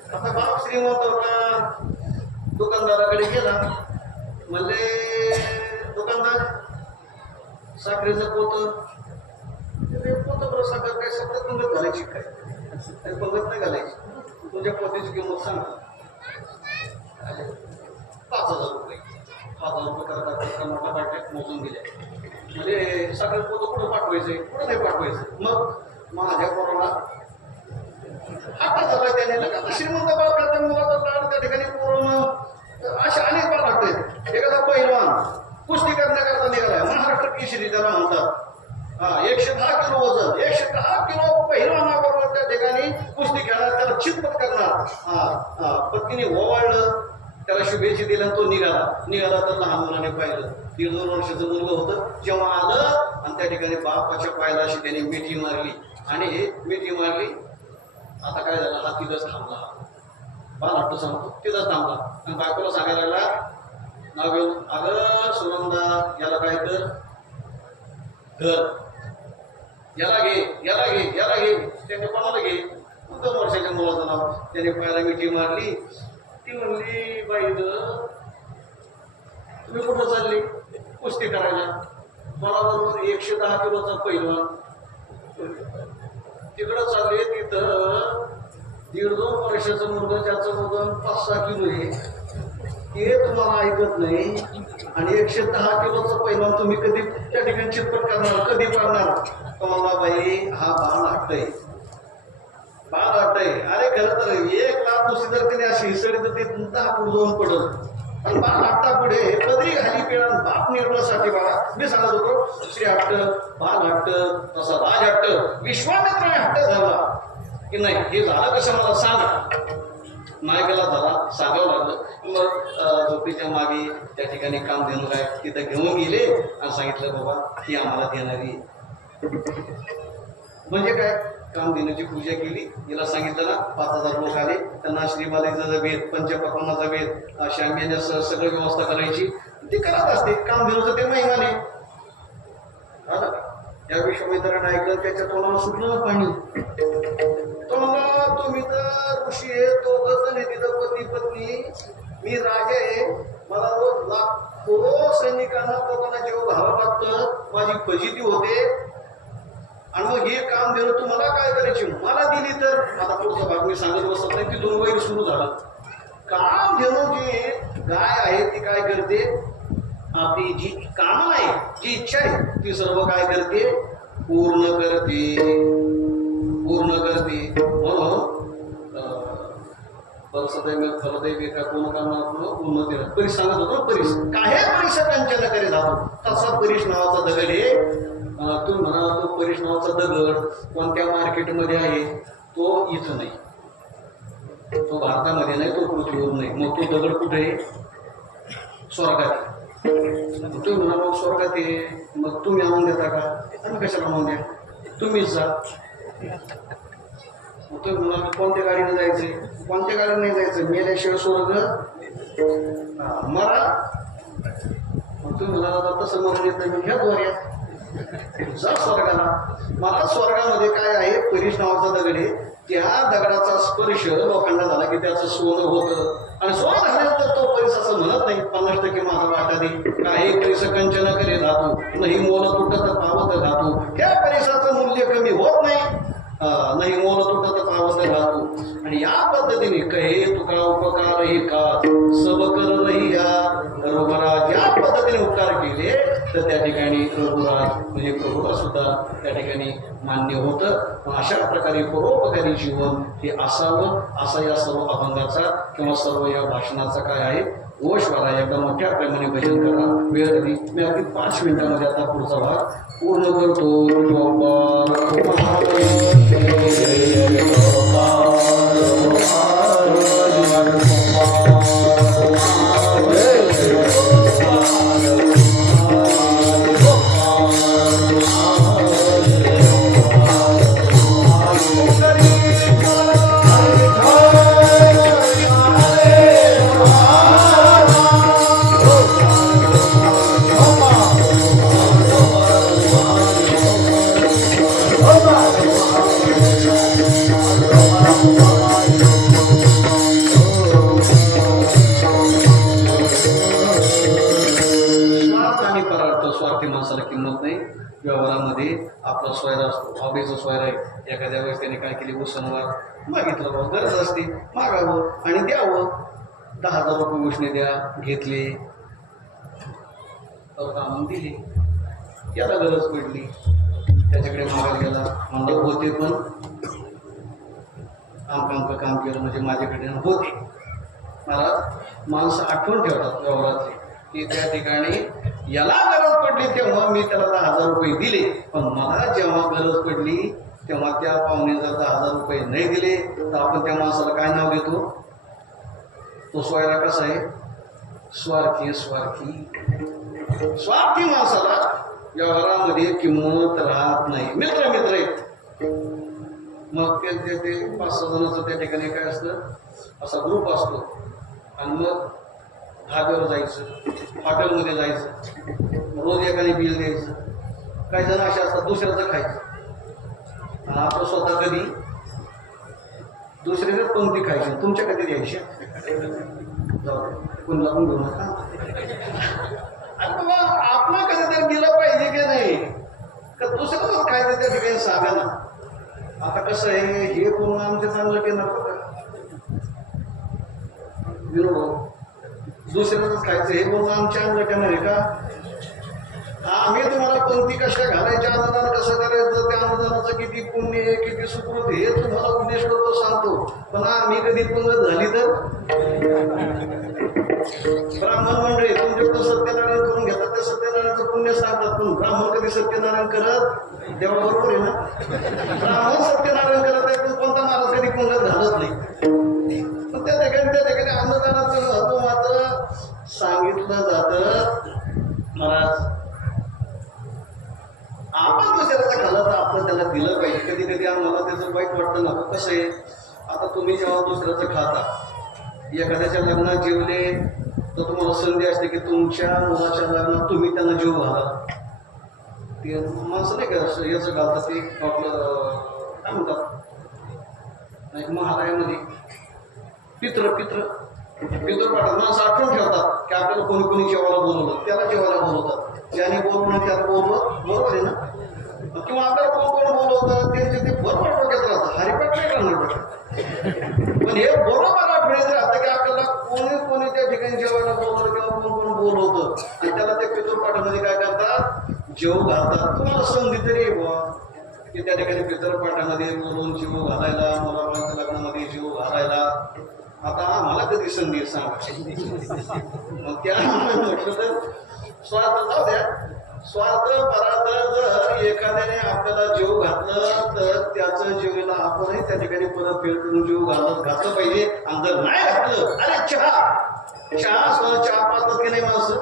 आता बाप श्रीमंत होता, दुकानदाराकडे गेला, म्हणले दुकानदार साखरेचं पोत बरं, साखर काय सगळं पंगत घालायची काय, पंगत नाही घालायची, तुझ्या पोतीची किंमत सांग. 5000 रुपये. 5000 रुपये करता मोठा पाट्यात मोजून दिल्या. म्हणजे साखर पोत कुठं पाठवायचंय, कुठं नाही पाठवायचं. मग माझ्या पोराला हातात झाला त्याने, आता श्रीमंत बाळाच्या मुलाचा लाड त्या ठिकाणी पोरं अशा अनेक बाळ वाटते. एखादा पहिलवान कुस्ती करण्याकरता निघालाय, महाराष्ट्र केसरी त्याला म्हणतात. 110 किलो वजन, 110 किलो पहिलवानाबरोबर त्या ठिकाणी कुस्ती खेळणार, त्याला चितपट करणार. पत्नीने ओवाळलं, त्याला शुभेच्छा दिल्या, तो निघाला तर लहान मुलाने पाहिलं. 1.5-2 वर्षाचं मुलगा होतं. जेव्हा आलं आणि त्या ठिकाणी बापाच्या पायाला अशी त्याने मिठी मारली, आणि मिठी मारली. आता काय झालं, हा तिथंच थांबला. बाल हट्ट सांगतो तिथंच थांबला आणि बायकोला सांगायला लागला नाव घेऊन, अगं सुनंदा याला काय कर धर, याला घे याला घे याला घे. त्याने कोणाला घे? 2 वर्षाच्या मुलाचं नाव. त्याने पायाला मिठी मारली. ती म्हणली बाई तुम्ही कुठं चालली? कुस्ती करायला. मला बरोबर 110 किलोचा पैलवान तिकडं चालले. तिथं 1.5-2 वर्षाचं मुलगा ज्याचं वजन 5-6 किलो आहे ते तुम्हाला ऐकत नाही आणि 110 किलोचा पैलवान तुम्ही कधी त्या ठिकाणी चितपट करणार, कधी पाडणार? तुम्हाला बाई हा बाल हट्टय, बाल हट्टय. अरे खरं तर 1 लाख दुसरी जर कधी अशी हिसडी तर ते 10 फूट जाऊन पडत. आणि बाल हट्टा पुढे पदरी घाली पिळा बाप निर्मळासाठी बाळा. मी सांगत होतो श्री हट्ट, बाल हट्ट, तसा राज हट्ट, विश्वामित्राने हट्ट झाला की नाही. हे झालं कसं मला सांग. नायकाला झाला सांगावं लागलं. मग झोपीच्या मागे त्या ठिकाणी काम देणं काय तिथं घेऊन गेले आणि सांगितलं बाबा ती आम्हाला देणारी. म्हणजे काय? काम देण्याची पूजा केली. हिला सांगितलं ना 5,000 लोक आले त्यांना श्रीबालाजीचा भेद, पंचपक्वानाचा भेद, शाम्याच्या सगळं व्यवस्था करायची. ती करत असते. काम देण्याचं ते महिमाने झालं. या विश्वामित्राने ऐकलं. त्याच्या तोंडाला सुटलं पाणी. तो म्हणला तुम्ही तर ऋषी आहे, तो गजन आहे, तिथं पती पत्नी, मी राजा आहे, मला रोज लाखो सैनिकांना लोकांना जीव घालावं लागतं, माझी फजिती होते आणि मग हे काम देणं तुम्हाला काय करायची? मला दिली तर आता पुढचा भाग मी सांगत बसत नाही. तिथून वैर सुरू झालं. काम देणं जी गाय आहे ती काय करते? आपली जी कामना आहे, जी इच्छा आहे ती सर्व काय करते? पूर्ण करते, पूर्ण करते. म्हणून फलदैव एका कोण कामात उन्नती परीस सांगत होतो. परीस काय परीस कंचन करे जातो. तसा परीस नावाचा दगड आहे. तुम्ही म्हणा तो परीस नावाचा दगड कोणत्या मार्केटमध्ये आहे? तो इथं नाही, तो भारतामध्ये नाही, तो पृथ्वीवर नाही. मग तो दगड कुठे आहे? स्वर्गात. तुम्ही म्हणा मग स्वर्गात आहे, मग तुम्ही आणून देता का? आम्ही कशाला आणून द्या, तुम्हीच जा. मग तुम्ही म्हणा कोणत्या गाडीने जायचे? कोणत्या गाडीने नाही जायचं, मेल्याशिवाय स्वर्ग मरा. मग तुम्ही म्हणाला तसं मरून येत नाही, घ्या द्वाऱ्यात जा स्वर्गाला. मला स्वर्गामध्ये काय आहे? परीस नावाचा दगड आहे. त्या दगडाचा स्पर्श लोकांना झाला की त्याचं सोनं होतं आणि सोनं झाल्यानंतर तो परीस असं म्हणत नाही 50% माझा वाटा दे. काही परीस कंचन करे धातू, नाही मोल तुटत पावत धातू. त्या परीसाचं मूल्य कमी होत नाही, नाही मोल तुटत पावत धातू. आणि या पद्धतीने कहे तुका उपकार हे का सब कर रही या रघुराज. या पद्धतीने उपकार केले तर त्या ठिकाणी रघुराज म्हणजे प्रभूला सुद्धा त्या ठिकाणी मान्य होतं. अशा प्रकारे परोपकारी जीवन हे असावं, असा या सर्व अभंगाचा किंवा सर्व या भाषणाचा काय आहे ओशवारा. एकदा मोठ्या प्रमाणे भजन करा. वेळ दिली मी अगदी 5 मिनिटांमध्ये आता पुढचा भाग पूर्ण करतो. व्यवहारामध्ये आपला सोयरा असतो, आवडीचा सोयरा आहे. एखाद्या वेळेस त्याने काय केली? उसनवार मागितलं बाबा, गरज असते मागावं आणि द्यावं. 10,000 रुपये उसने द्या, घेतले आणून दिली. याला गरज पडली, त्याच्याकडे मागायला गेला, म्हणलं होते पण आमकांक काम केलं म्हणजे माझ्याकडे होते. मला माणसं आठवण ठेवतात व्यवहारातले की त्या ठिकाणी याला गरज पडली तेव्हा मी त्याला 10,000 रुपये दिले, पण मला जेव्हा गरज पडली तेव्हा त्या पाहुणे जर 10,000 रुपये नाही दिले तर आपण त्या माणसाला काय नाव देतो? तो सोयरा कसा आहे? स्वार्थी. स्वार्थी स्वार्थी माणसाला व्यवहारामध्ये किंमत राहत नाही. मित्र आहेत, मग ते 5-6 जणांचं त्या ठिकाणी काय असतं, असा ग्रुप असतो आणि मग धाब्यावर जायचं, हॉटेलमध्ये जायचं, रोज एकाने बिल द्यायचं. काही जण असे असतात दुसऱ्याचं खायचं आणि आपलं स्वतः कधी दुसऱ्याला पंक्ती खायची, तुमच्या कधी द्यायची. जाऊ कोणाला पण घेऊ नका. आपण कधीतरी दिलं पाहिजे की नाही, का दुसऱ्याच खायचं त्या ठिकाणी सांगा ना. आता कसं आहे, हे पूर्ण आमचं चांगलं केलं विनोद, दुसऱ्याच खायचं हे पूर्ण आमच्या चांगलं केलं आहे का. आम्ही तुम्हाला पंक्ती कशा घालायच्या, अनुदान कसं करायचं, त्या अनुदानाचं किती पुण्य आहे, किती सुकृत हे तुम्हाला उपदेश करतो, सांगतो. पण आम्ही कधी पंगत झाली तर ब्राह्मण मंडळी तुमच्याकडून सत्यनारायण करून घेतात, त्या सत्यनारायणचं पुण्य सांगतात. पण ब्राह्मण कधी सत्यनारायण करत तेव्हा बरोबर आहे ना. ब्राह्मण सत्यनारायण करत आहे, पण कोणता महाराज कधी पंगत घालत नाही. पण त्या ठिकाणी अन्नदानाचं महत्व मात्र सांगितलं जातं. महाराज आपण दुसऱ्याचं खाल्लं तर आपण त्याला दिलं पाहिजे. कधी कधी आम्हाला त्याचं वाईट वाटतं ना. कसं आहे, आता तुम्ही जेव्हा दुसऱ्याचं खाता, एखाद्याच्या लग्नात जेवले तर तुम्हाला संधी असते की तुमच्या मुलाच्या लग्नात तुम्ही त्यांना जेव घाला. ते माणसं नाही का याचं घालतात, ते आपलं काय म्हणतात नाही महालयामध्ये पित्र पाठवतात. माणसं आठवण ठेवतात की आपल्याला कोणी कोणी जेवायला बोलवलं, त्याला जेवायला बोलवतात. ज्याने बोलवलं त्याला बोलवलं, बरोबर आहे ना. किंवा आपल्याला कोण बोलवतं त्यांचे ते बरोबर डोक्यात राहतं, हरिपाठ नाही करणार. पण हे बरोबर आठवणीत राहतं की आपल्याला कोणी त्या ठिकाणी जेवायला बोलवलं किंवा कोण बोलवतं आणि त्याला त्या पितृपाठामध्ये काय करतात, जेव घालतात. तुम्हाला संधी तरी बुवा की त्या ठिकाणी पितृपाठामध्ये बोलवून जेव घालायला, मुलाबाळांच्या लग्नामध्ये जेव घालायला. आता आम्हाला कधी संधी सांगा. मग त्या म्हटलं तर स्वार्थ जाऊ द्या, स्वार्थ परार्थ जर एखाद्याने आपल्याला जीव घातलं तर त्याचं जीवेला आपणही त्या ठिकाणी परत फेड करून जीव घातलं पाहिजे. आणि जर नाही घातलं, अरे चहा पाजतात की नाही माणसं,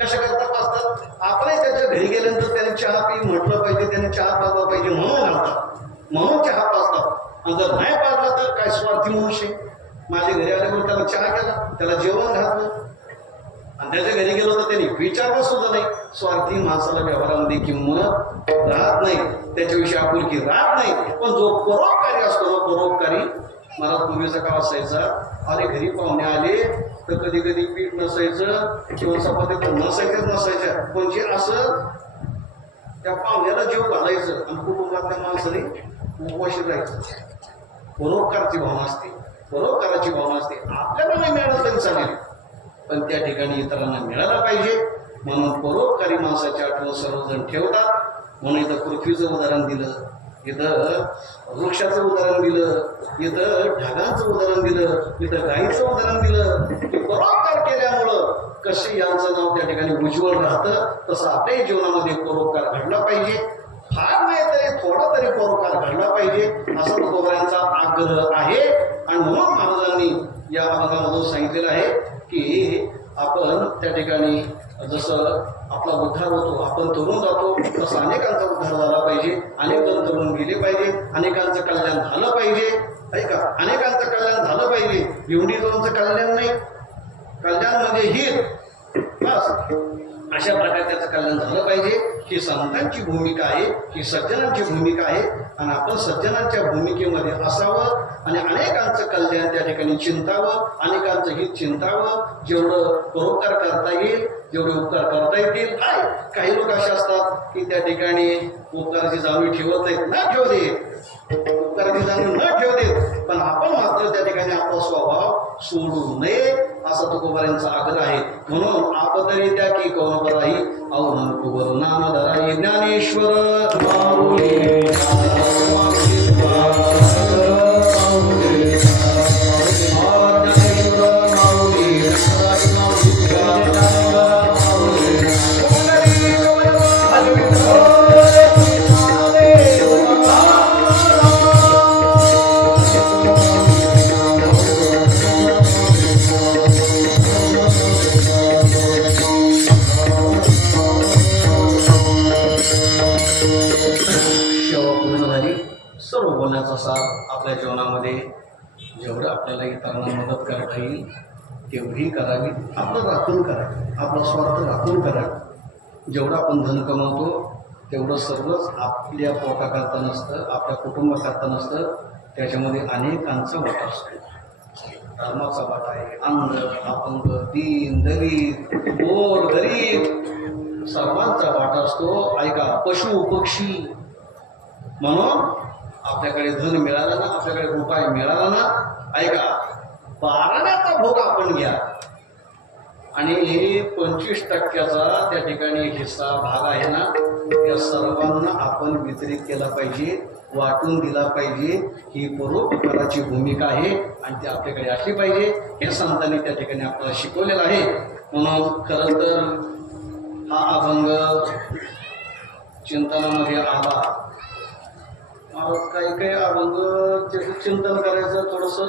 कशा करता पाजतात. आपणही त्याच्या घरी गेल्यानंतर त्याने चहा पी म्हटलं पाहिजे, त्याने चहा पाजला पाहिजे म्हणून घालतात, म्हणून चहा पाजतात. आणि जर नाही पाजला तर काय स्वार्थी मनुष्य. माझ्या घरी आल्यावर त्याला चहा केला, त्याला जेवण घातलं आणि त्याच्या घरी गेलो तर त्यांनी विचारलं सुद्धा नाही. स्वार्थी माणसाला व्यवहारामध्ये किंमत राहत नाही, त्याच्याविषयी आपुलकी राहत नाही. पण जो परोपकारी असतो, परोपकारी. मला पूर्वीचा काळ असायचा, अरे घरी पाहुणे आले तर कधी कधी पीठ नसायचं किंवा चपात्या तर नसायच्या, पण जे असं त्या पाहुण्याला जीव घालायचं आणि कुटुंबात त्या माणसाने उपवाशी राहायचं. परोपकारची भावना असते, परोपकाराची भावना असते. आपल्याला नाही मिळालं तरी चालेल, पण त्या ठिकाणी इतरांना मिळाला पाहिजे. म्हणून परोपकारी माणसाची आठवण सर्वजण ठेवतात. म्हणून इथं पृथ्वीचं उदाहरण दिलं, इथं वृक्षाचं उदाहरण दिलं, इथं ढगांचं उदाहरण दिलं, इथं गाईचं उदाहरण दिलं की परोपकार केल्यामुळं कशी यांचं नाव त्या ठिकाणी उज्ज्वल राहतं. तसं आपल्याही जीवनामध्ये परोपकार घडला पाहिजे. फार नाही तरी थोडा तरी परोपकार घडला पाहिजे, असा तुकोबांचा आग्रह आहे. आणि म्हणून महाराजांनी या भागामधून सांगितलेलं आहे की आपण त्या ठिकाणी जसं आपला उद्धार होतो, आपण तरुण जातो, तसं अनेकांचा उद्धार झाला पाहिजे. अनेक जण तरुण गेले पाहिजे, अनेकांचं कल्याण झालं पाहिजे. ऐका, अनेकांचं कल्याण झालं पाहिजे. एवढी जणांचं कल्याण नाही, कल्याण म्हणजे हित बस, अशा प्रकारे त्याचं कल्याण झालं पाहिजे. ही संतांची भूमिका आहे, ही सज्जनांची भूमिका आहे. आणि आपण सज्जनांच्या भूमिकेमध्ये असावं आणि अनेकांचं कल्याण त्या ठिकाणी चिंतावं, अनेकांचं हित चिंतावं. जेवढं परोपकार करता येईल, जेवढे उपकार करता येतील. काही लोक असे असतात की त्या ठिकाणी उपकाराची जाणीव ठेवत नाहीत, न ठेवू दे, उपकाराची जाणीव न ठेवू देत, पण आपण मात्र त्या ठिकाणी आपला स्वभाव सोडू नये, असा तुकोबारांचा आग्रह आहे. म्हणून आपतरी त्या की कौरवराही औन कुवर नाम धराई ज्ञानेश्वर माऊली सर्व बोलण्याचा सार आपल्या जीवनामध्ये जेवढं आपल्याला इतरांना मदत करता येईल तेवढी करावी. आपलं राखून करावी, आपला स्वार्थ राखून करावी. जेवढं आपण धन कमवतो तेवढं सर्वच आपल्या पोटाकरता नसतं, आपल्या कुटुंबाकरता नसतं. त्याच्यामध्ये अनेकांचा वाटा असतो. धर्माचा वाटा आहे, अंध अपंग दीन दलित गोर गरीब सर्वांचा वाटा असतो. ऐका, पशु पक्षी. म्हणून आपल्याकडे धन मिळालं ना, आपल्याकडे रुपये मिळाला ना, ऐका, बाराण्याचा भोग आपण घ्या आणि 25% त्या ठिकाणी हिस्सा भाग आहे ना, या सर्वांना आपण वितरित केला पाहिजे, वाटून दिला पाहिजे. ही परोपकाराची भूमिका आहे आणि ती आपल्याकडे असली पाहिजे. हे संतांनी त्या ठिकाणी आपल्याला शिकवलेलं आहे. म्हणून खरं तर हा अभंग चिंतनामध्ये आला. काही काही अभंग त्याचं चिंतन करायचं थोडंसं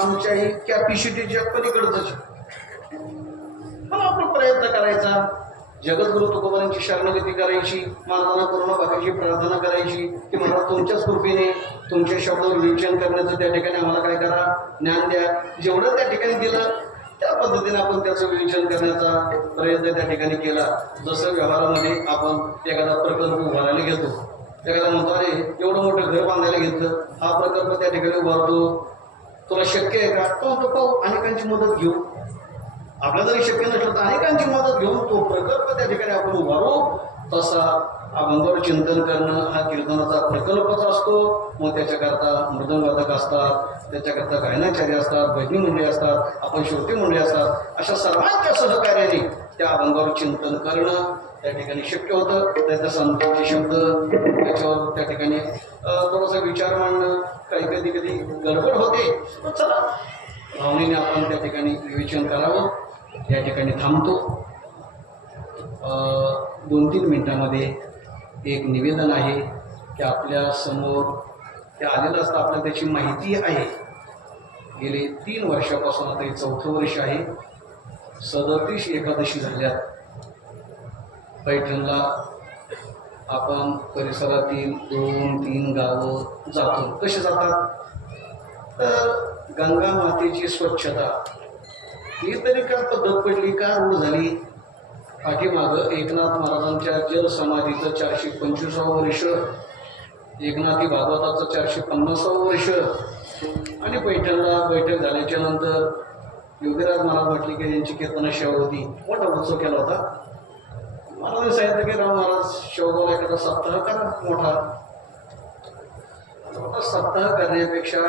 आमच्याही कॅपॅसिटीच्या पलीकडचंच, पण आपण प्रयत्न करायचा. जगद्गुरु तुकोबांची शरणगती करायची, मानधना करुणा भागाची प्रार्थना करायची की मला तुमच्याच कृपेने तुमच्या शब्दावर विवेचन करण्याचं त्या ठिकाणी आम्हाला काय करा, ज्ञान द्या. जेवढं त्या ठिकाणी दिलं त्या पद्धतीने आपण त्याचं विवेचन करण्याचा प्रयत्न त्या ठिकाणी केला. जसं व्यवहारामध्ये आपण एखादा प्रकल्प उभारायला घेतो, एखादा म्हणतो अरे एवढं मोठं घर बांधायला घेतलं, हा प्रकल्प त्या ठिकाणी उभारतो, तुला शक्य आहे का? तो म्हणतो पाहू, अनेकांची मदत घेऊ. आपला जरी शक्य नसलं तर अनेकांची मदत घेऊन तो प्रकल्प त्या ठिकाणी आपण उभारू. तसा अभंगावर चिंतन करणं हा कीर्तनाचा प्रकल्पच असतो. मग त्याच्याकरता मृदंगवादक असतात, त्याच्याकरता गायनाचार्य असतात, भजनी मंडळी असतात, आपण श्रोते मंडळी असतात. अशा सर्वांच्या सहकार्याने त्या अभंगावर चिंतन करणं त्या ठिकाणी शक्य होतं. त्याचा संतांचे शब्द त्याच्यावर त्या ठिकाणी थोडासा विचार मांडणं कधी कधी गडबड होते. चला भावनेने आपण त्या ठिकाणी विवेचन करावं. या ठिकाणी थांबतो. 2-3 मिनिटांमध्ये एक निवेदन आहे की आपल्या समोर ते आलेलं असतं, आपल्याला त्याची माहिती आहे. गेले 3 वर्षापासून आता हे 4थं वर्ष आहे. 37 एकादशी झाल्यात. पैठणला आपण परिसरातील 2-3 गावं जातो. कसे जातात तर गंगा मातेची स्वच्छता ही तरी का पद्धत पडली, का रूढ झाली. पाठीमागं एकनाथ महाराजांच्या जलसमाधीचं 425वं वर्ष, एकनाथी भागवताचं 450वं वर्ष आणि पैठणला बैठक झाल्याच्या नंतर योगीराज महाराज म्हटले की यांची कीर्तन सेवा होती. मोठा उत्सव केला होता. महाराजांनी सांगितलं की राव महाराज शेवगावला एखादा सप्ताह करा मोठा. सप्ताह करण्यापेक्षा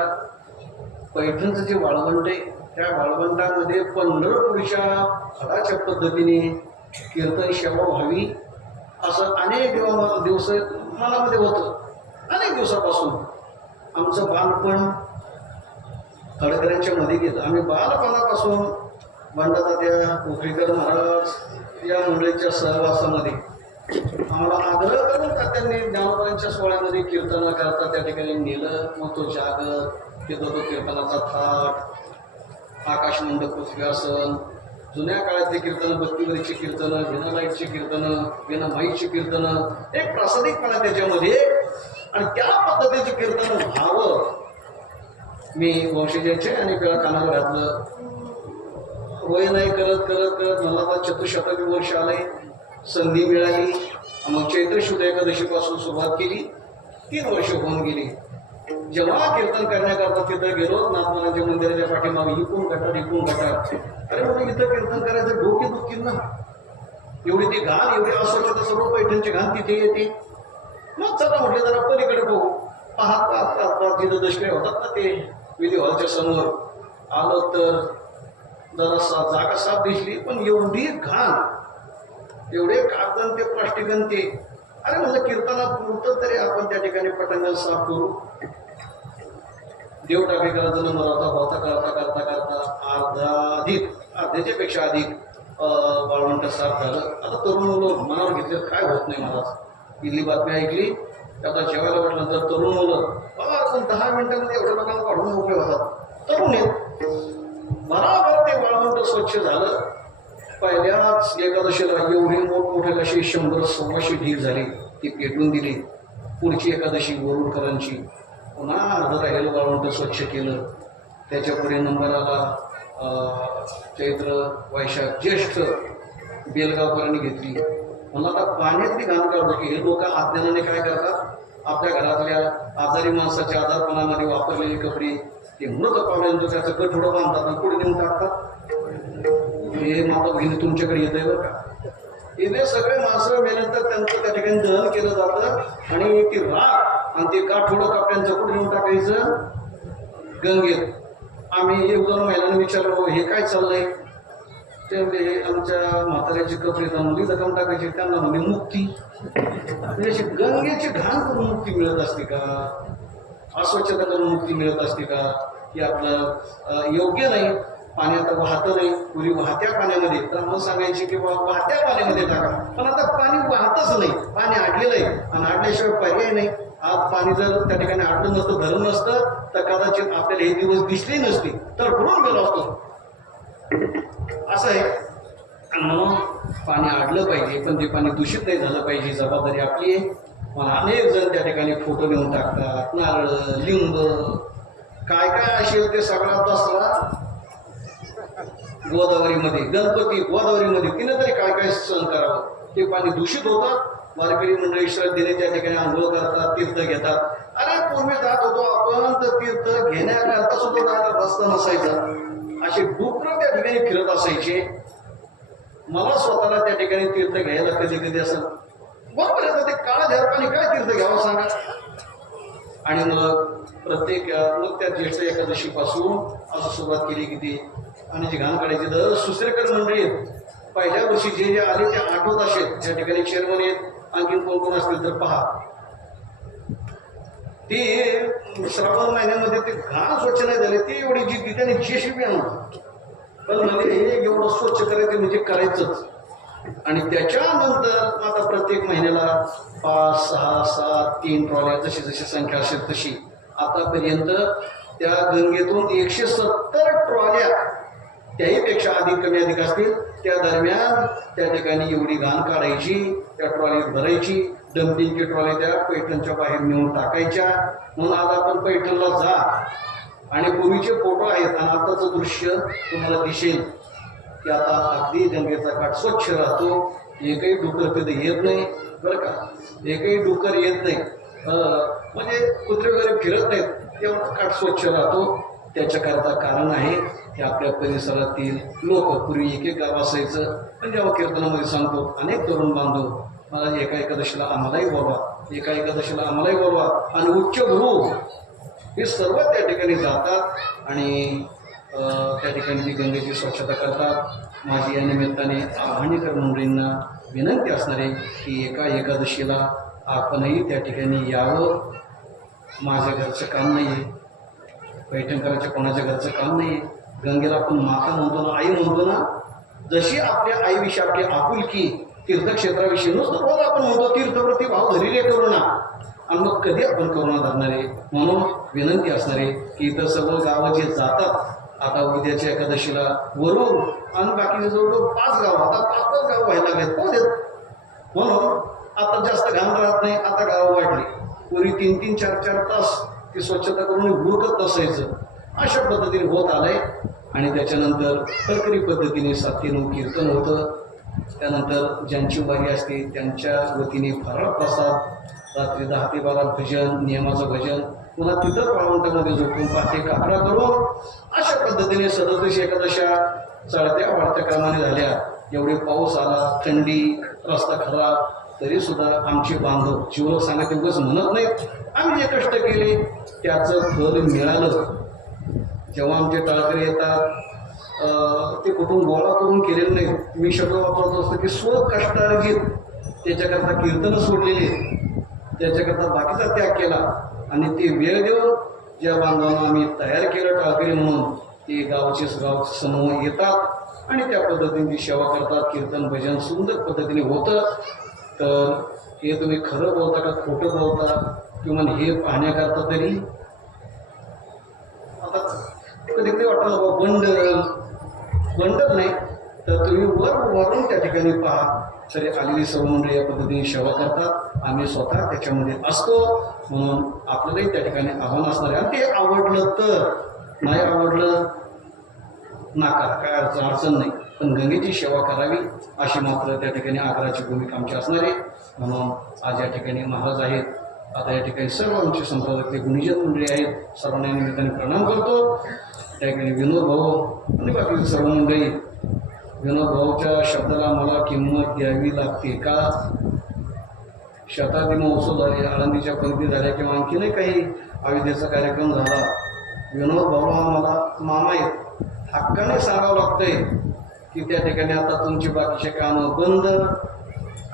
पैठणचं जे वाळवंट आहे त्या वाळवंटामध्ये पंढरपूरच्या फळाच्या पद्धतीने कीर्तन सेवा व्हावी असं अनेक दिवस मनामध्ये होतं. अनेक दिवसापासून आमचं बालपण खडकऱ्यांच्या मध्ये गेलं. आम्ही बालपणापासून बंडातात्या उखळीकर महाराज या मंडळीच्या सहवासामध्ये आम्हाला आग्रह करून तात्यांनी ज्ञानोबांच्या सोहळ्यामध्ये कीर्तन करता त्या ठिकाणी नेलं. मग तो जागर, तिथं तो कीर्तनाचा थाट, आकाशमंडप पृथ्वीआसन, जुन्या काळातली कीर्तनं, भक्तिवरीची कीर्तनं, विनालाईटची कीर्तनं, विनामाईची कीर्तनं, एक प्रासादिकपणा त्याच्यामध्ये आणि त्या पद्धतीची कीर्तन व्हावं. मी वंशजाचे अनेक वेळा कानाला घातलं. वय नाही करत करत करत मला आता चतुशतकी वर्ष आलंय. संधी मिळाली. मग चैत्र शुद्ध एकादशीपासून सुरुवात केली. 3 वर्ष होऊन गेली. जेव्हा कीर्तन करण्याकरता तिथं गेलो, नाथमानाच्या मंदिराच्या पाठीमागे इकून गटार. अरे म्हणजे इथं कीर्तन करायचं डोके दुखतील ना. एवढी ती घाण, एवढी अस्वच्छता, सर्व पैठणची घाण तिथे येते. मग चला म्हटलं जरा पलीकडे बघू. पाहत तिथं दशके होतात ना ते विधी हॉलच्या समोर. आलो तर जरा जागा साफ दिसली, पण एवढी घाण, एवढे कागदन ते प्लास्टिकन ते. अरे म्हणजे कीर्तनापुरतं तरी आपण त्या ठिकाणी पटांगण साफ करू. देव टाके करायचं नंबर होता करता अर्ध्याच्या पेक्षा अधिक वाळवंट साफ झालं. आता तरुण मुलं मनावर घेतले काय होत नाही. मला इथली बातमी ऐकली, आता जेवायला वाटलं तर तरुण मुलं बाबा 10 मिनिटांमध्ये एवढ्या लोकांना काढून मोकळे होतात. तरुण आहेत. बराबर ते वाळवंट स्वच्छ झालं. पहिल्याच एकादशीला एवढी मोठमोठे अशी 100-125 ढीग झाली. ती पेटून दिली. पुढची एकादशी वरुडकरांची पुन्हा अर्ध राहिलेलं वाळवंट स्वच्छ केलं. त्याच्या पुढे नंबर आला चैत्र वैशाख ज्येष्ठ बेलगावकरांनी घेतली. मला आता पाण्यातली घाण काढतो की हे लोक अज्ञानाने काय करतात, आपल्या घरातल्या आजारी माणसाच्या आजारपणामध्ये वापरलेले कपडे ते मृत पावल्यानंतर त्याचं गठोडं बांधतात आणि पुढे नेऊन टाकतात. हे माता भगिनी तुमच्याकडे येत आहे बरं का. इथे सगळे माणसं मेल्यानंतर त्यांचं त्या ठिकाणी दहन केलं जातं आणि ती राख आणि ते गाठोडं कपड्यांचं कुठे नेऊन टाकायचं, गंगेत. आम्ही एक दोन महिन्यांनी विचारलं हे काय चाललंय, ते म्हणजे आमच्या म्हाताऱ्याचे कपडे मुली जखम टाकायचे, त्यांना म्हणजे मुक्ती. म्हणजे अशी गंगेची घाण करून मुक्ती मिळत असते का, अस्वच्छता करून मुक्ती मिळत असते का, की आपलं योग्य नाही. पाण्यात वाहतं नाही, पूर्वी वाहत्या पाण्यामध्ये तर सांगायचे की वाहत्या पाण्यामध्ये टाका, पण आता पाणी वाहतच नाही, पाणी अडलेलं आहे आणि अडल्याशिवाय पर्याय नाही. आज पाणी जर त्या ठिकाणी अडलं नसतं, धरण नसतं तर कदाचित आपल्याला हे दिवस दिसले नसते, तर बुडून गेलो असतो. असं आहे. म्हणून पाणी अडलं पाहिजे, पण ते पाणी दूषित नाही झालं पाहिजे, जबाबदारी आपली आहे. पण अनेक जण त्या ठिकाणी फोटो घेऊन टाकतात, नारळ लिंब काय काय असेल ते सगळा बसला गोदावरीमध्ये, गणपती गोदावरीमध्ये, तिनं तरी काय काय सहन करावं. ते पाणी दूषित होतं. वारकरी मंडळी श्रद्धेने त्या ठिकाणी आंघोळ करतात, तीर्थ घेतात. अरे पूर्वी जात होतो आपण तर तीर्थ घेण्याकरता सुद्धा जायला रस्ता नसायचा, असे डुकरं त्या ठिकाणी फिरत असायचे. मला स्वतःला त्या ठिकाणी तीर्थ घ्यायला कधी कधी असं बरोबर आहे, ते काळा झरपाने काय तीर्थ घ्यावं सांगा. आणि मग प्रत्येक मग त्या ज्येष्ठ एकादशी पासून असं सुरुवात केली की ती आणि जी घाण काढायची. दर सुसरेकर मंडळी पहिल्या वर्षी जे जे आले ते आठवत असेल, त्या ठिकाणी चेअरमन आहेत, आणखीन कोण कोण असतील तर पहा. ती श्रावण महिन्यामध्ये ते घाण स्वच्छ नाही झाले, ती एवढी जी त्याने जेसीबी आणून पण म्हणजे हे एवढं स्वच्छ करायचं म्हणजे करायचंच. आणि त्याच्यानंतर आता प्रत्येक महिन्याला 5, 6, 7, 3 ट्रॉल्या जशी जशी संख्या असेल तशी आतापर्यंत त्या गंगेतून 170 ट्रॉल्या, त्याहीपेक्षा अधिक कमी अधिक असतील, त्या दरम्यान त्या ठिकाणी एवढी घाण काढायची, त्या ट्रॉलीत भरायची, डम्पिंगची ट्रॉली त्या पैठणच्या बाहेर नेऊन टाकायच्या. म्हणून आज आपण पैठणला जा आणि पूर्वीचे फोटो आहेत आणि आताचं दृश्य तुम्हाला दिसेल की आता अगदी गंगेचा घाट स्वच्छ राहतो. एकही डुकर कधी येत नाही बरं का, एकही डुकर येत नाही, म्हणजे कुत्रे वगैरे फिरत नाहीत, तेवढा घाट स्वच्छ राहतो. त्याच्याकरता कारण आहे की आपल्या परिसरातील लोक, पूर्वी एक एक गाव असायचं, पण जेव्हा कीर्तनामध्ये सांगतो अनेक तरुण बांधव मला एका एकादशीला आम्हालाही बोलवा, एका एकादशीला आम्हालाही बोलवा, आणि उच्च गुरु हे सर्व त्या ठिकाणी जातात आणि त्या ठिकाणी ती गंगेची स्वच्छता करतात. माझी या निमित्ताने आव्हानेकर मंडळींना विनंती असणार आहे की एका एकादशीला आपणही त्या ठिकाणी यावं. माझ्या घरचं काम नाही आहे, पैठणकरांच्या कोणाच्या घरचं काम नाही आहे. गंगेला आपण माता म्हणतो ना, आई म्हणतो ना, जशी आपल्या आईविषयी आपली आपुलकी तीर्थक्षेत्राविषयी नुसतं रोज आपण म्हणतो तीर्थप्रती भाव धैर्य करू ना, आणि मग कधी आपण करुणा धरणार आहे. म्हणून विनंती असणार आहे की इथं सर्व गावं जे जातात आता उद्याच्या एकादशीला वरून आणि बाकीचे जवळजवळ 5 गाव, आता 5 गाव व्हायला लागलेत पाहू देत. म्हणून आता जास्त घाण राहत नाही, आता गावं वाढली. पूर्वी 3-3, 4-4 तास ती स्वच्छता करून हुडकत नसायचं. अशा पद्धतीने होत आलंय. आणि त्याच्यानंतर प्रकरी पद्धतीने 7 ते 9 कीर्तन होतं. त्यानंतर ज्यांची वारी असते त्यांच्या वतीने फराळ प्रसाद, रात्री 10 ते 12 भजन, नियमाचं भजन, पुन्हा तिथं वाळवंटामध्ये झोपून पहाटे कापडा करून अशा पद्धतीने 37 एकादशा चढत्या वाढत्या क्रमाने झाल्या. एवढे पाऊस आला, थंडी, रस्ता खराब, तरी सुद्धा आमचे बांधव जीवलग सांगत एवढंच म्हणत नाहीत, आम्ही जे कष्ट केले त्याचं फल मिळालं. जेव्हा आमचे टाळकरी येतात ते कुठून गोळा करून केलेलं नाही. मी शब्द वापरत असतो की स्वकष्टार्जित, त्याच्याकरता कीर्तनं सोडलेली, त्याच्याकरता बाकीचा त्याग केला आणि ते वेळ देऊन ज्या बांधवांना आम्ही तयार केलं टाळकरी म्हणून, ते गावचे समूह येतात आणि त्या पद्धतीने ती सेवा करतात. कीर्तन भजन सुंदर पद्धतीने होतं. तर हे तुम्ही खरं बोलता का खोटं बोलता किंवा हे पाहण्याकरता तरी आता कधी कधी वाटतं बाबा बंडल नाही तर तुम्ही वरून त्या ठिकाणी पहा, तरी आलेली सर्व मंडळी या पद्धतीने सेवा करतात. आम्ही स्वतः त्याच्यामध्ये असतो, म्हणून आपल्यालाही त्या ठिकाणी आव्हान असणार आहे. आणि ते आवडलं तर, नाही आवडलं नाकार, काय अडचण नाही, पण गंगेची सेवा करावी अशी मात्र त्या ठिकाणी आग्रहाची भूमिका आमची असणार आहे. म्हणून आज या ठिकाणी महाराज आहेत. आता या ठिकाणी सर्व आमचे संप्रदायातले गुणीजन मंडळी आहेत, सर्वांना निमित्ताने प्रणाम करतो. त्या ठिकाणी विनोद भाऊ आणि बाकी सर्व मंडळी. विनोद भाऊच्या शब्दाला मला किंमत द्यावी लागते का? शताब्दी महोत्सव झाले, आळंदीच्या पंक्ती झाल्या किंवा आणखीनही काही अविधेचा कार्यक्रम झाला, विनोद भाऊ मला मामा आहेत, हक्काने सांगावं लागतंय की त्या ठिकाणी आता तुमची बाकीचे कामं बंद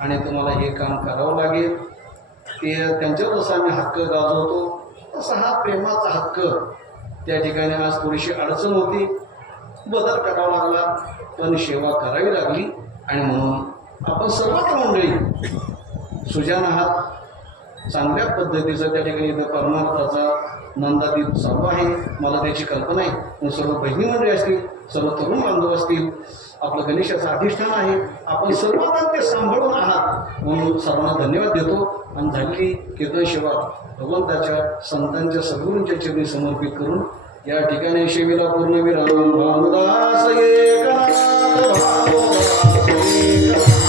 आणि तुम्हाला हे काम करावं लागेल. ते त्यांच्यावर जसं आम्ही हक्क गाजवतो तसा हा प्रेमाचा हक्क त्या ठिकाणी आज थोडीशी अडचण होती, बदल करावा लागला, पण सेवा करावी लागली. आणि म्हणून आपण सर्वच मंडळी सुजान आहात. चांगल्या पद्धतीचं त्या ठिकाणी इथं परमार्थाचा नंदादीप चालू आहे. मला त्याची कल्पना आहे. पण सर्व बहिणी मंडळी असतील, सर्व तरुण बांधव असतील, आपलं गणेशाचं अधिष्ठान आहे, आपण सर्वांना ते सांभाळून आहात, म्हणून सर्वांना धन्यवाद देतो. आणि झालेली कीर्तन सेवा भगवंताच्या संतांच्या सद्गुरूंच्या चरणी समर्पित करून या ठिकाणी सेवेला पूर्णविराम. भानुदास एकनाथ भानुदास एकनाथ.